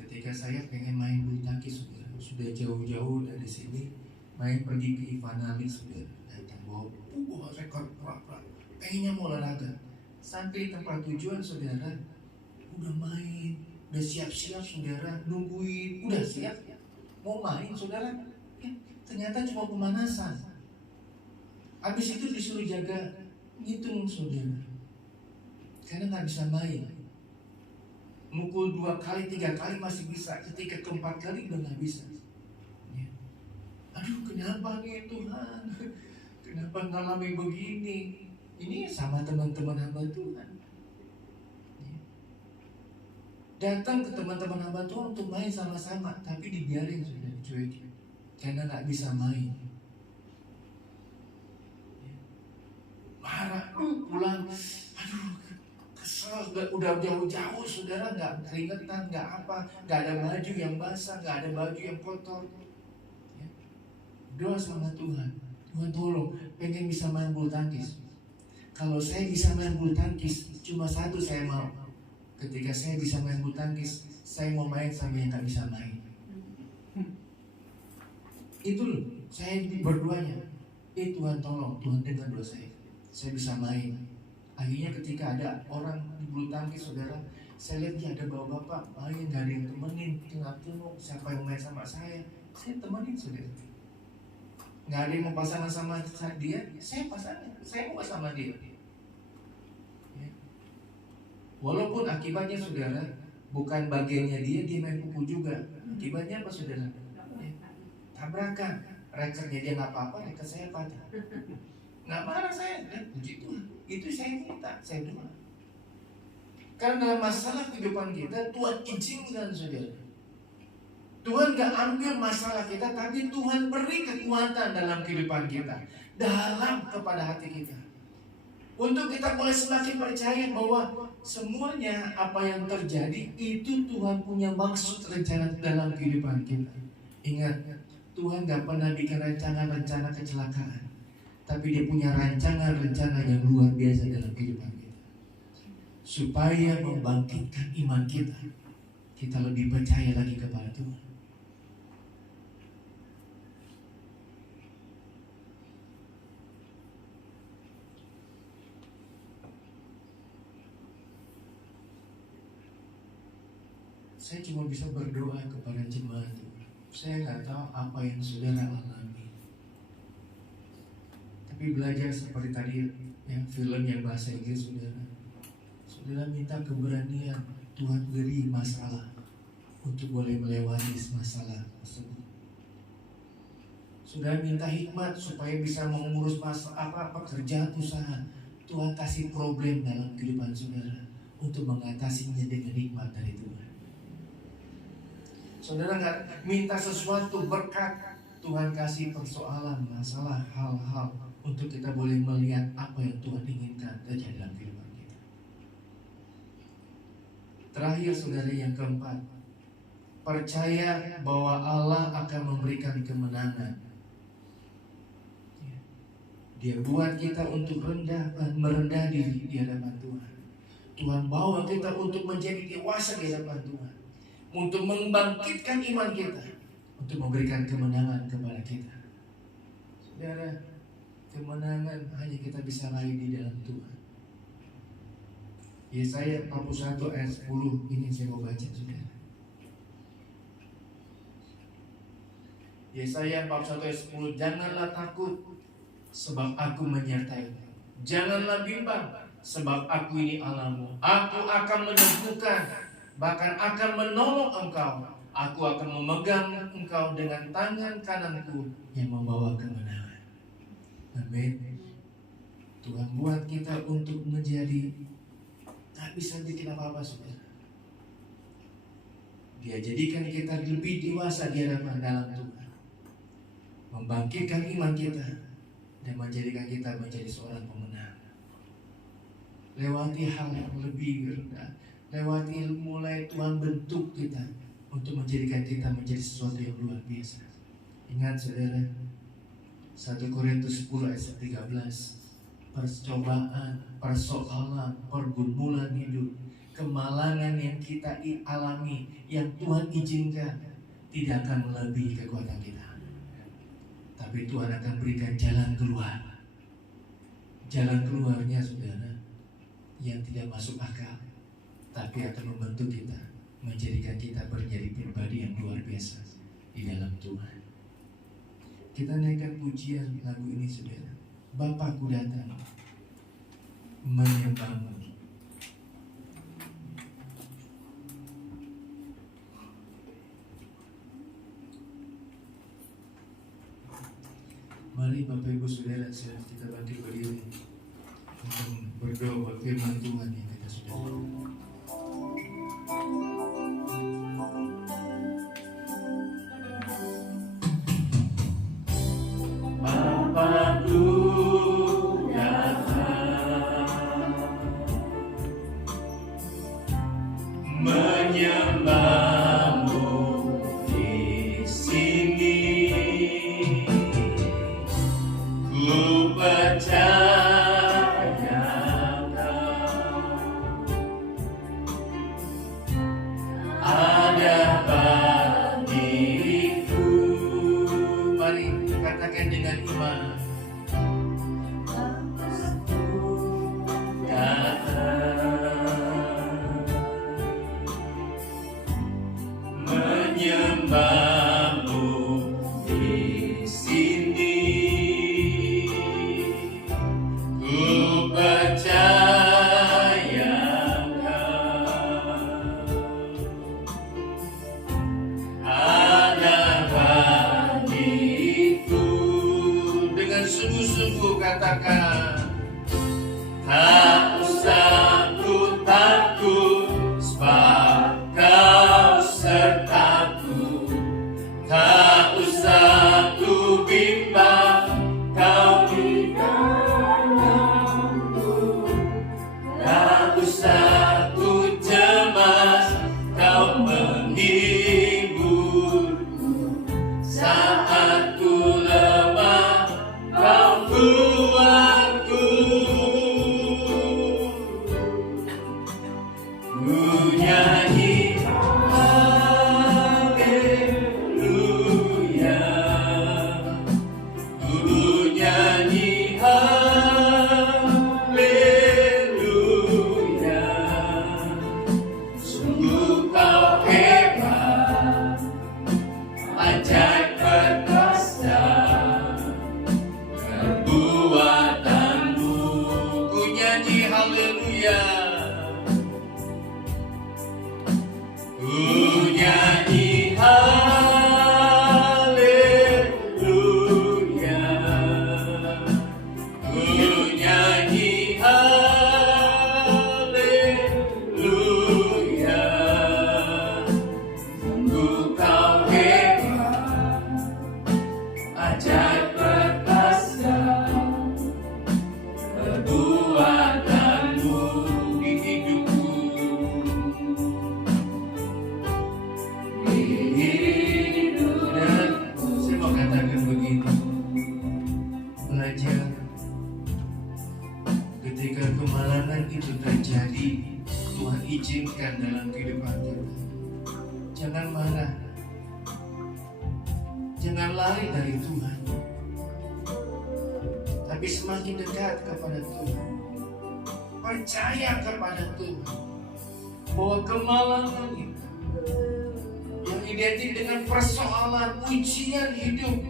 Ketika saya pengen main bulu tangkis saudara, sudah jauh-jauh dari sini, main pergi ke Ivanali saudara, datang bawa rekor pura-pura, pengennya mau olahraga. Sampai tempat tujuan saudara, udah main, udah siap-siap saudara, nungguin, udah siap, mau main saudara, ya, ternyata cuma pemanasan. Habis itu disuruh jaga, ngitung saudara, karena nggak bisa main. Mukul 2 kali, 3 kali masih bisa, ketika keempat kali udah nggak bisa. Ya. Aduh, kenapa nih Tuhan? Kenapa ngalami begini? Ini sama teman-teman hamba Tuhan. Ya. Datang ke teman-teman hamba Tuhan untuk main sama-sama, tapi dibiarin sudah dicuekin, karena nggak bisa main. Ya. Marah, pulang, aduh. Udah jauh-jauh saudara, nggak keringetan, nggak apa, nggak ada baju yang basah, nggak ada baju yang kotor. Ya. Doa sama Tuhan, Tuhan tolong, pengen bisa main bulu tangkis. Kalau saya bisa main bulu tangkis, cuma satu saya mau. Ketika saya bisa main bulu tangkis, saya mau main sama yang nggak bisa main. Itu loh, saya berdoanya. Tuhan tolong, Tuhan dengar doa saya bisa main. Akhirnya ketika ada orang di bulu tangkis saudara, saya lihat dia ada bawa bapak main, gak ada yang temenin, tengok siapa yang main sama saya temenin saudara. Gak ada yang mau pasangan sama dia, saya pasangan, saya mau sama dia. Ya. Walaupun akibatnya saudara, bukan bagiannya dia main pukul juga. Akibatnya apa saudara? Ya. Tabrakan, rekernya dia nggak apa-apa, reker saya patah. Nggak marah saya, puji Tuhan. Itu saya minta, saya doa. Karena dalam masalah kehidupan kita, Tuhan izinkan saudara. Tuhan gak ambil masalah kita, tapi Tuhan beri kekuatan dalam kehidupan kita, dalam kepada hati kita, untuk kita boleh semakin percaya bahwa semuanya apa yang terjadi itu Tuhan punya maksud rencana dalam kehidupan kita. Ingat, Tuhan gak pernah bikin rencana-rencana kecelakaan, tapi dia punya rencana-rencana yang luar biasa dalam kehidupan kita, supaya membangkitkan iman kita, kita lebih percaya lagi kepada Tuhan. Saya cuma bisa berdoa kepada jemaat. Saya nggak tahu apa yang saudara alami, tapi belajar seperti tadi yang film yang bahasa Inggris saudara minta keberanian. Tuhan beri masalah untuk boleh melewati masalah tersebut. Saudara minta hikmat supaya bisa mengurus pekerjaan usaha. Tuhan kasih problem dalam kehidupan saudara untuk mengatasinya dengan hikmat dari Tuhan. Saudara nggak minta sesuatu berkat, Tuhan kasih persoalan, masalah, hal-hal untuk kita boleh melihat apa yang Tuhan inginkan terjadi dalam kehidupan kita. Terakhir saudara, yang keempat, percaya bahwa Allah akan memberikan kemenangan. Dia buat kita untuk merendah diri di hadapan Tuhan. Tuhan bawa kita untuk menjadi dewasa di hadapan Tuhan, untuk membangkitkan iman kita, untuk memberikan kemenangan kepada kita. Saudara, kemenangan hanya kita bisa raih di dalam Tuhan. Yesaya 41 ayat 10, ini saya mau baca saudara. Yesaya 41 ayat 10, janganlah takut, sebab aku menyertaimu. Janganlah bimbang, sebab aku ini Allahmu. Aku akan menyembuhkan, bahkan akan menolong engkau. Aku akan memegang engkau dengan tangan kananku yang membawa kemenangan. Amin. Tuhan buat kita untuk menjadi tak bisa bikin apa-apa saudara. Dia jadikan kita lebih dewasa di hadapan dalam Tuhan, membangkitkan iman kita dan menjadikan kita menjadi seorang pemenang. Lewati hal yang lebih rendah, lewati mulai Tuhan bentuk kita untuk menjadikan kita menjadi sesuatu yang luar biasa. Ingat saudara, 1 Korintus 10 ayat 13, percobaan, persoalan, pergumulan hidup, kemalangan yang kita alami, yang Tuhan izinkan, tidak akan melebihi kekuatan kita. Tapi Tuhan akan berikan jalan keluar. Jalan keluarnya saudara, yang tidak masuk akal, tapi akan membentuk kita, menjadikan kita menjadi pribadi yang luar biasa di dalam Tuhan. Kita naikkan pujian lagu ini saudara. Bapakku datang menyembahmu. Mari Bapak Ibu Saudara, kita bangkit berdiri untuk berdoa firman Tuhan yang kita sudah. Bapakku datang menyembahmu di sini. Ku percayakan ada bagiku. Mari katakan dengan iman. Menyembahmu di sini. Ku percayakan ada bagiku. Dengan sungguh-sungguh katakan, tak usah ku takut, sebab Kau sertaku. Tak usah ku bimbang, Kau di dalamku. Tak usah ku cemas, Kau menghiburku. Saat ku lemah, Kau kuatku. Ku nyanyi haleluya, ku nyanyi haleluya. Sungguh Kau hebat, ajaib berdahsyat perbuatanmu. Ku nyanyi haleluya, ku nyanyi haleluya, ku nyanyi haleluya. Sungguh Kau hebat, ajaib berdahsyat perbuatanmu di hidupku. Dan saya mau katakan begini, belajar ketika kemalangan itu terjadi, Tuhan izinkan dalam kehidupan kita. Jangan marah, jangan lari dari Tuhan, tapi semakin dekat kepada Tuhan. Percaya kepada Tuhan bahwa kemalangan itu yang identik dengan persoalan, ujian hidup,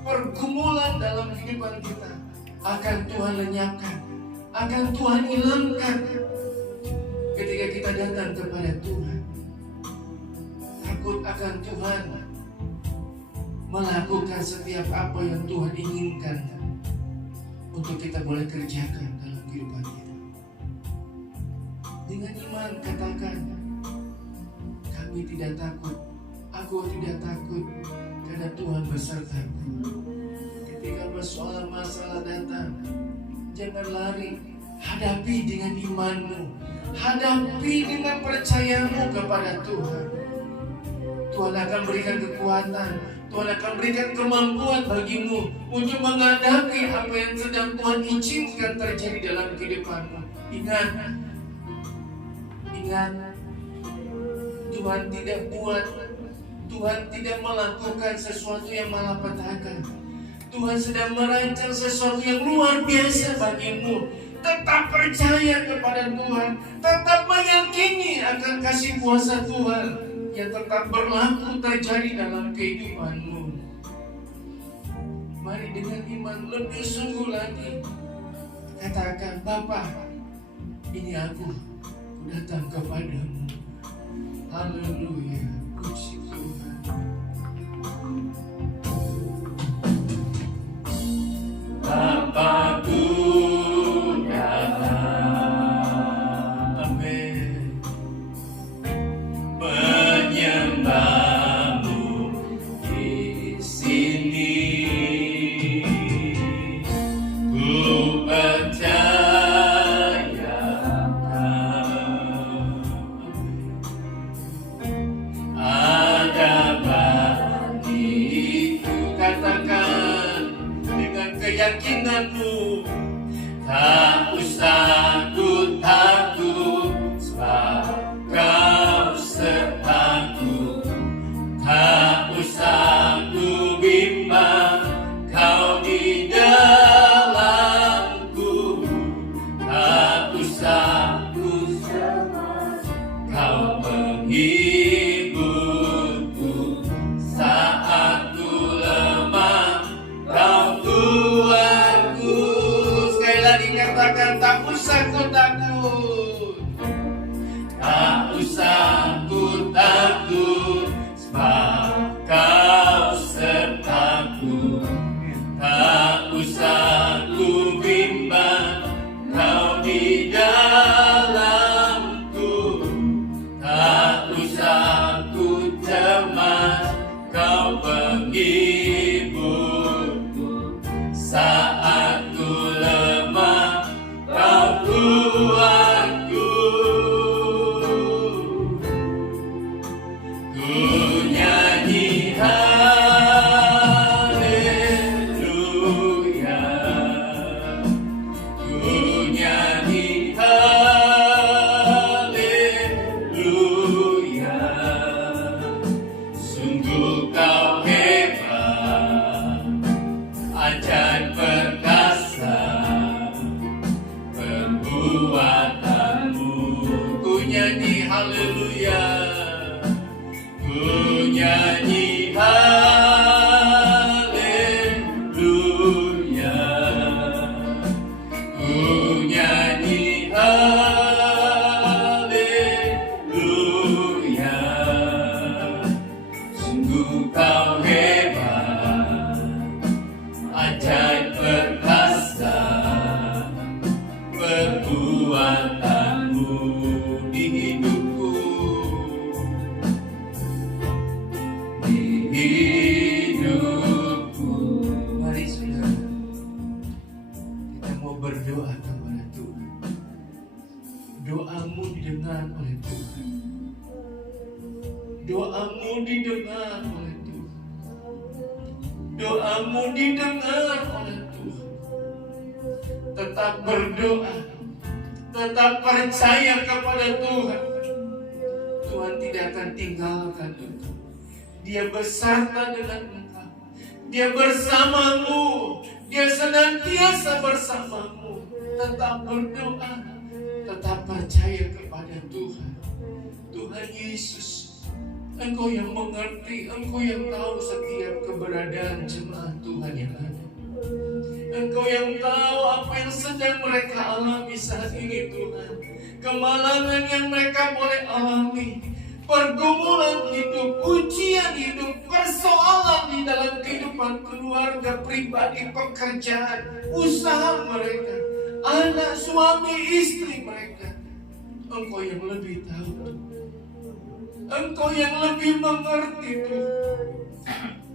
pergumulan dalam kehidupan kita akan Tuhan lenyapkan, akan Tuhan hilangkan ketika kita datang kepada Tuhan. Takut akan Tuhan, melakukan setiap apa yang Tuhan inginkan untuk kita boleh kerjakan dalam kehidupan kita. Dengan iman katakan, kami tidak takut, aku tidak takut, karena Tuhan besertaku. Ketika persoalan masalah datang, jangan lari, hadapi dengan imanmu, Hadapi dengan percayamu kepada Tuhan. Tuhan akan berikan kekuatan, Tuhan akan berikan kemampuan bagimu untuk menghadapi apa yang sedang Tuhan izinkan terjadi dalam kehidupanmu. Ingat, Tuhan tidak melakukan sesuatu yang malapetaka. Tuhan sedang merancang sesuatu yang luar biasa bagimu. Tetap percaya kepada Tuhan, tetap meyakini akan kasih kuasa Tuhan yang tetap berlaku terjadi dalam kehidupanmu. Mari dengan iman lebih sungguh lagi katakan, Bapa, ini aku datang kepadamu. Haleluya, puji Tuhan. Bapakku datang, amin, menyembahmu di sini. Ku percaya ada bagiku, katakan dengan keyakinanmu, tak usah ku takut, sebab kau sertaku. Tak usah ku bimbang, kau di dalamku. Tak usah ku cemas, kau menghiburku. Saat ku lemah, kau kuatku. Sekali lagi katakan, tak usah ku takut. Tak usah ku takut, sebab kau sertaku. Tak usah ku bimbang, kau di dalamku. Tak usah ku cemas, kau penghiburku. Saat ku lemah, kau kuatku. Ku nyanyi haleluya, ku nyanyi haleluya. Sungguh kau hebat, ajaib perkasa perbuatanmu. Ku nyanyi haleluya, ku nyanyi haleluya, ku nyanyi haleluya. Sungguh kau hebat, ajaib perkasa perbuatanmu di hidupku. Mari saudara, kita mau berdoa kepada Tuhan. Doamu didengar oleh Tuhan. Doamu didengar oleh Tuhan. Doamu didengar oleh Tuhan. Tetap berdoa, tetap percaya kepada Tuhan. Tuhan tidak akan tinggalkan engkau. Dia beserta dengan engkau. Dia bersamamu. Dia senantiasa bersamamu. Tetap berdoa, tetap percaya kepada Tuhan. Tuhan Yesus, Engkau yang mengerti, Engkau yang tahu setiap keberadaan jemaat Tuhan yang ada. Engkau yang tahu apa yang sedang mereka alami saat ini, Tuhan. Kemalangan yang mereka boleh alami, pergumulan hidup, ujian hidup, persoalan di dalam kehidupan keluarga, pribadi, pekerjaan, usaha mereka, anak, suami, istri mereka. Engkau yang lebih tahu, Tuhan. Engkau yang lebih mengerti, Tuhan.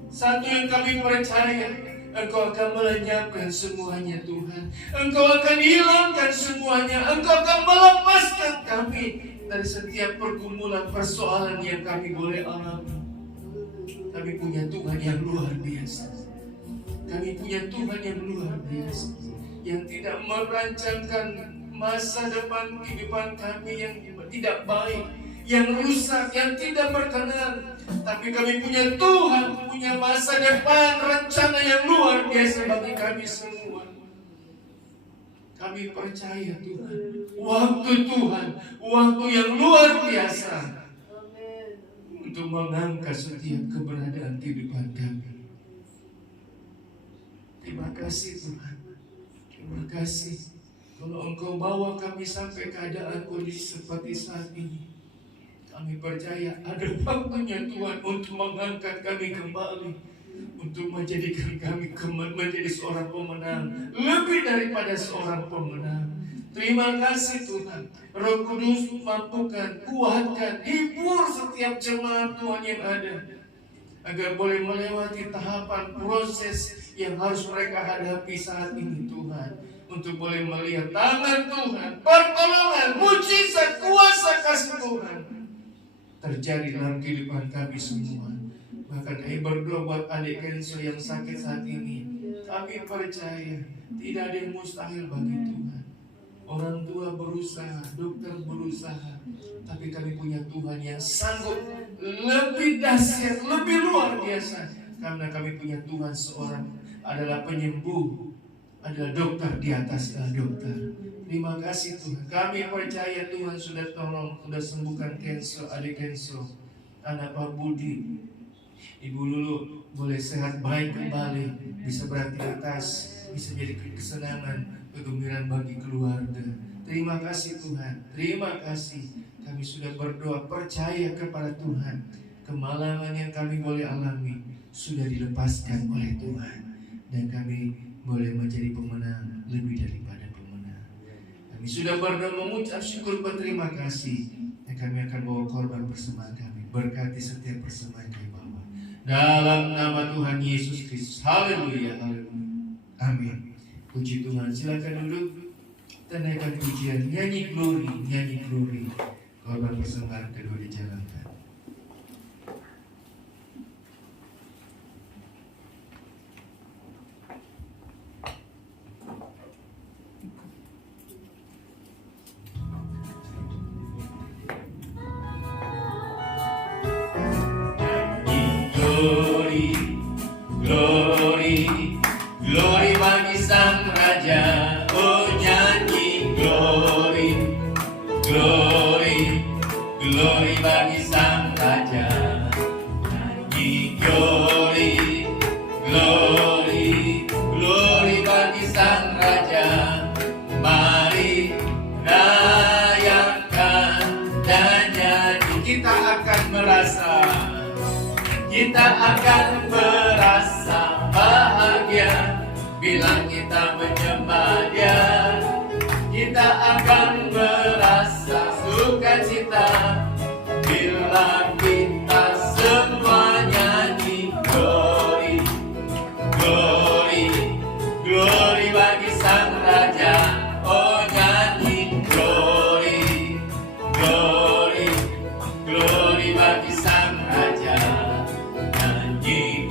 Satu yang kami percaya, Engkau akan melenyapkan semuanya Tuhan. Engkau akan hilangkan semuanya. Engkau akan melepaskan kami dari setiap pergumulan, persoalan yang kami boleh alami. Kami punya Tuhan yang luar biasa. Kami punya Tuhan yang luar biasa, yang tidak merancangkan masa depan kehidupan kami yang tidak baik, yang rusak, yang tidak berkenan. Tapi kami punya Tuhan, punya masa depan, rencana yang luar biasa bagi kami semua. Kami percaya Tuhan, waktu Tuhan, waktu yang luar biasa untuk mengangkat setiap keberadaan kehidupan kami. Terima kasih Tuhan, terima kasih. Kalau Engkau bawa kami sampai keadaan kondisi seperti saat ini, kami percaya ada waktunya Tuhan untuk mengangkat kami kembali, untuk menjadikan kami menjadi seorang pemenang, lebih daripada seorang pemenang. Terima kasih Tuhan. Roh Kudus mampukan, kuatkan, hibur setiap jemaat Tuhan yang ada, agar boleh melewati tahapan proses yang harus mereka hadapi saat ini Tuhan, untuk boleh melihat tangan Tuhan, pertolongan, mujizat, kuasa kasih Tuhan terjadi dalam kehidupan kami semua. Bahkan kami berdoa buat adik Kenzo yang sakit saat ini. Kami percaya tidak ada yang mustahil bagi Tuhan. Orang tua berusaha, dokter berusaha, tapi kami punya Tuhan yang sanggup lebih dahsyat, lebih luar biasa. Karena kami punya Tuhan seorang adalah penyembuh, adalah dokter di atas dokter. Terima kasih Tuhan. Kami percaya Tuhan sudah tolong, sudah sembuhkan Kenzo, adik Kenzo, anak Pak Budi. Ibu Lulu boleh sehat baik kembali, bisa beraktivitas, bisa jadi kesenangan, kegembiraan bagi keluarga. Terima kasih Tuhan, terima kasih. Kami sudah berdoa, percaya kepada Tuhan. Kemalangan yang kami boleh alami sudah dilepaskan oleh Tuhan, dan kami boleh menjadi pemenang lebih daripada pemenang. Kami sudah berdoa mengucap syukur berterima kasih, dan kami akan bawa korban persembahan kami. Berkati setiap persembahan kami bawa dalam nama Tuhan Yesus Kristus. Haleluya, haleluya, amin. Puji Tuhan. Silakan duduk. Kita naikkan pujian, nyanyi glory. Korban persembahan kedua dijalankan. Glory bagi Sang Raja. Oh nyanyi glory bagi Sang Raja. Nyanyi glory bagi Sang Raja. Mari rayakan dan nyanyi. Kita akan merasa bahagia bila kita menyembah Dia. Kita akan merasa sukacita bila kita semua nyanyi glory bagi Sang Raja. Oh nyanyi glory bagi Sang Raja. Nyanyi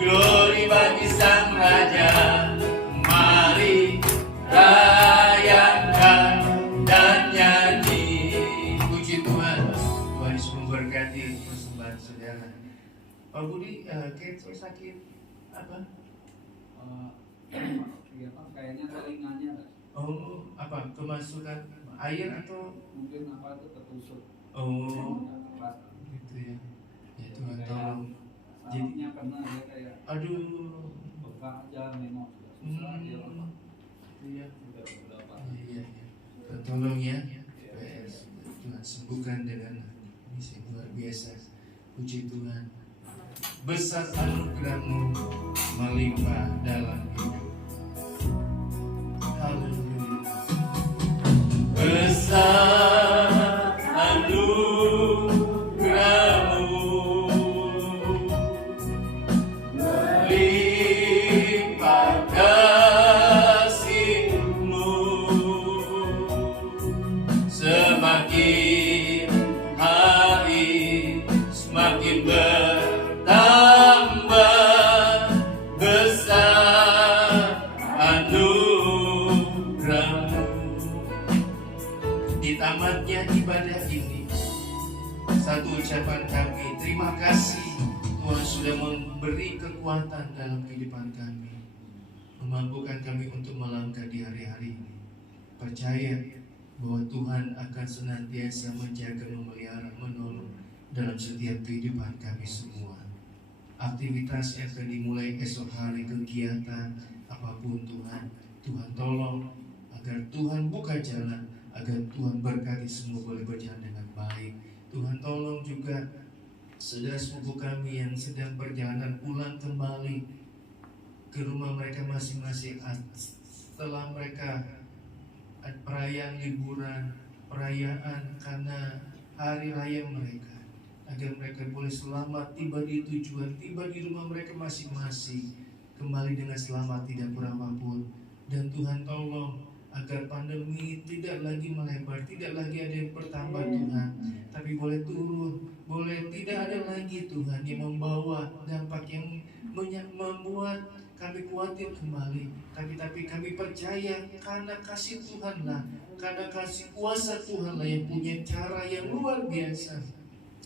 glory bagi Sang Raja. Mari rayakan dan nyanyi. Puji Tuhan. Tuhan Yesus memberkati persembahan saudara. Pak Budi, Kenzo sakit apa? Kayaknya telingannya. Oh, apa? Kemasukan air atau Mungkin apa itu ketusuk. oh, gitu ya. Ya Tuhan tolong. Jadinya kena ya kayak Aduh. bekas aja memang susah dia lama. Iya. Udah beberapa. Iya. Tolong ya. Tuhan sembuhkan dengan misi luar biasa. Puji Tuhan. Besar anugerah-Mu melimpah dalam hidup. Haleluya. Besar anugerah-Mu limpah kasih-Mu, semakin hari semakin bertambah besar anugerah-Mu. Di tamatnya ibadah ini, satu ucapan kami, terima kasih Tuhan sudah memberi kekuatan dalam kehidupan kami, memampukan kami untuk melangkah di hari-hari ini. Percaya bahwa Tuhan akan senantiasa menjaga, memelihara, menolong dalam setiap kehidupan kami semua. Aktivitas yang akan dimulai esok hari, kegiatan apapun Tuhan, Tuhan tolong agar Tuhan buka jalan, agar Tuhan berkati semua boleh berjalan dengan baik. Tuhan tolong juga saudara sepupu kami yang sedang perjalanan pulang kembali ke rumah mereka masing-masing setelah mereka perayaan liburan, perayaan karena hari raya mereka, agar mereka boleh selamat tiba di tujuan, tiba di rumah mereka masing-masing, kembali dengan selamat, tidak kurang apapun. Dan Tuhan tolong agar pandemi tidak lagi melebar, tidak lagi ada yang bertambah Tuhan, tapi boleh turun, boleh tidak ada lagi Tuhan yang membawa dampak yang membuat kami khawatir kembali. Tapi kami percaya karena kasih Tuhanlah, karena kasih kuasa Tuhanlah yang punya cara yang luar biasa.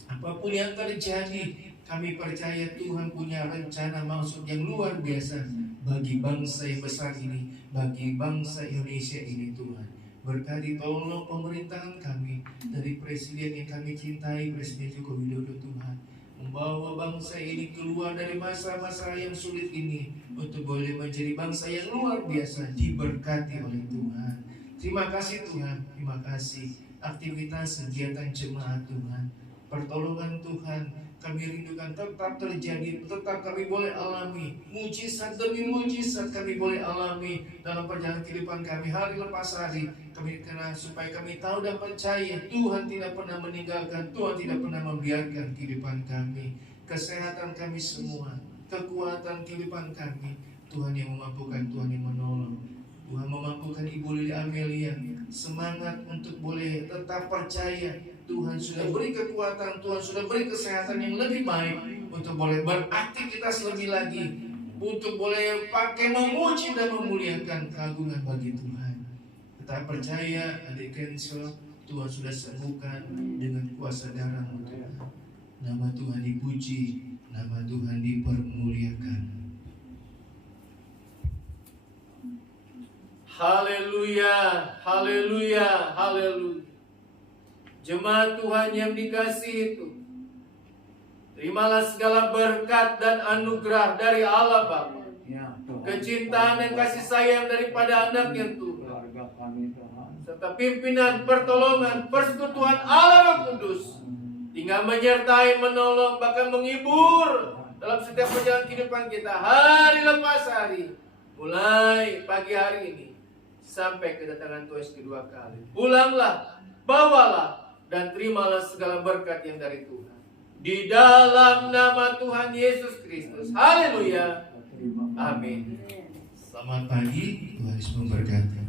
Apapun yang terjadi, kami percaya Tuhan punya rencana maksud yang luar biasa bagi bangsa yang besar ini, bagi bangsa Indonesia ini Tuhan. Berkati tolong pemerintahan kami, dari Presiden yang kami cintai, Presiden Joko Widodo Tuhan, membawa bangsa ini keluar dari masa-masa yang sulit ini untuk boleh menjadi bangsa yang luar biasa, diberkati oleh Tuhan. Terima kasih Tuhan, terima kasih aktivitas kegiatan jemaat Tuhan, pertolongan Tuhan kami rindukan tetap terjadi, tetap kami boleh alami mujizat demi mujizat kami boleh alami dalam perjalanan kehidupan kami hari lepas hari. Kami kena supaya kami tahu dan percaya Tuhan tidak pernah meninggalkan, Tuhan tidak pernah membiarkan kehidupan kami, kesehatan kami semua, kekuatan kehidupan kami. Tuhan yang memampukan, Tuhan yang menolong. Tuhan memampukan Ibu Lili Amelia semangat untuk boleh tetap percaya. Tuhan sudah beri kekuatan, Tuhan sudah beri kesehatan yang lebih baik untuk boleh beraktivitas lebih lagi, untuk boleh pakai memuji dan memuliakan keagungan bagi Tuhan. Tetap percaya adik Kenso, Tuhan sudah sembuhkan dengan kuasa darah-Mu Tuhan. Nama Tuhan dipuji, nama Tuhan dipermuliakan. Haleluya, haleluya, haleluya. Jemaat Tuhan yang dikasihi itu, terimalah segala berkat dan anugerah dari Allah Bapa, kecintaan dan kasih sayang daripada anaknya Tuhan, serta pimpinan, pertolongan, persekutuan Allah Roh Kudus, tinggal menyertai, menolong, bahkan menghibur dalam setiap perjalanan kehidupan kita hari lepas hari, mulai pagi hari ini sampai kedatangan Tuhan kedua kali. Pulanglah, bawalah, dan terimalah segala berkat yang dari Tuhan. Di dalam nama Tuhan Yesus Kristus. Haleluya. Amin. Selamat pagi, Tuhan Yesus memberkati.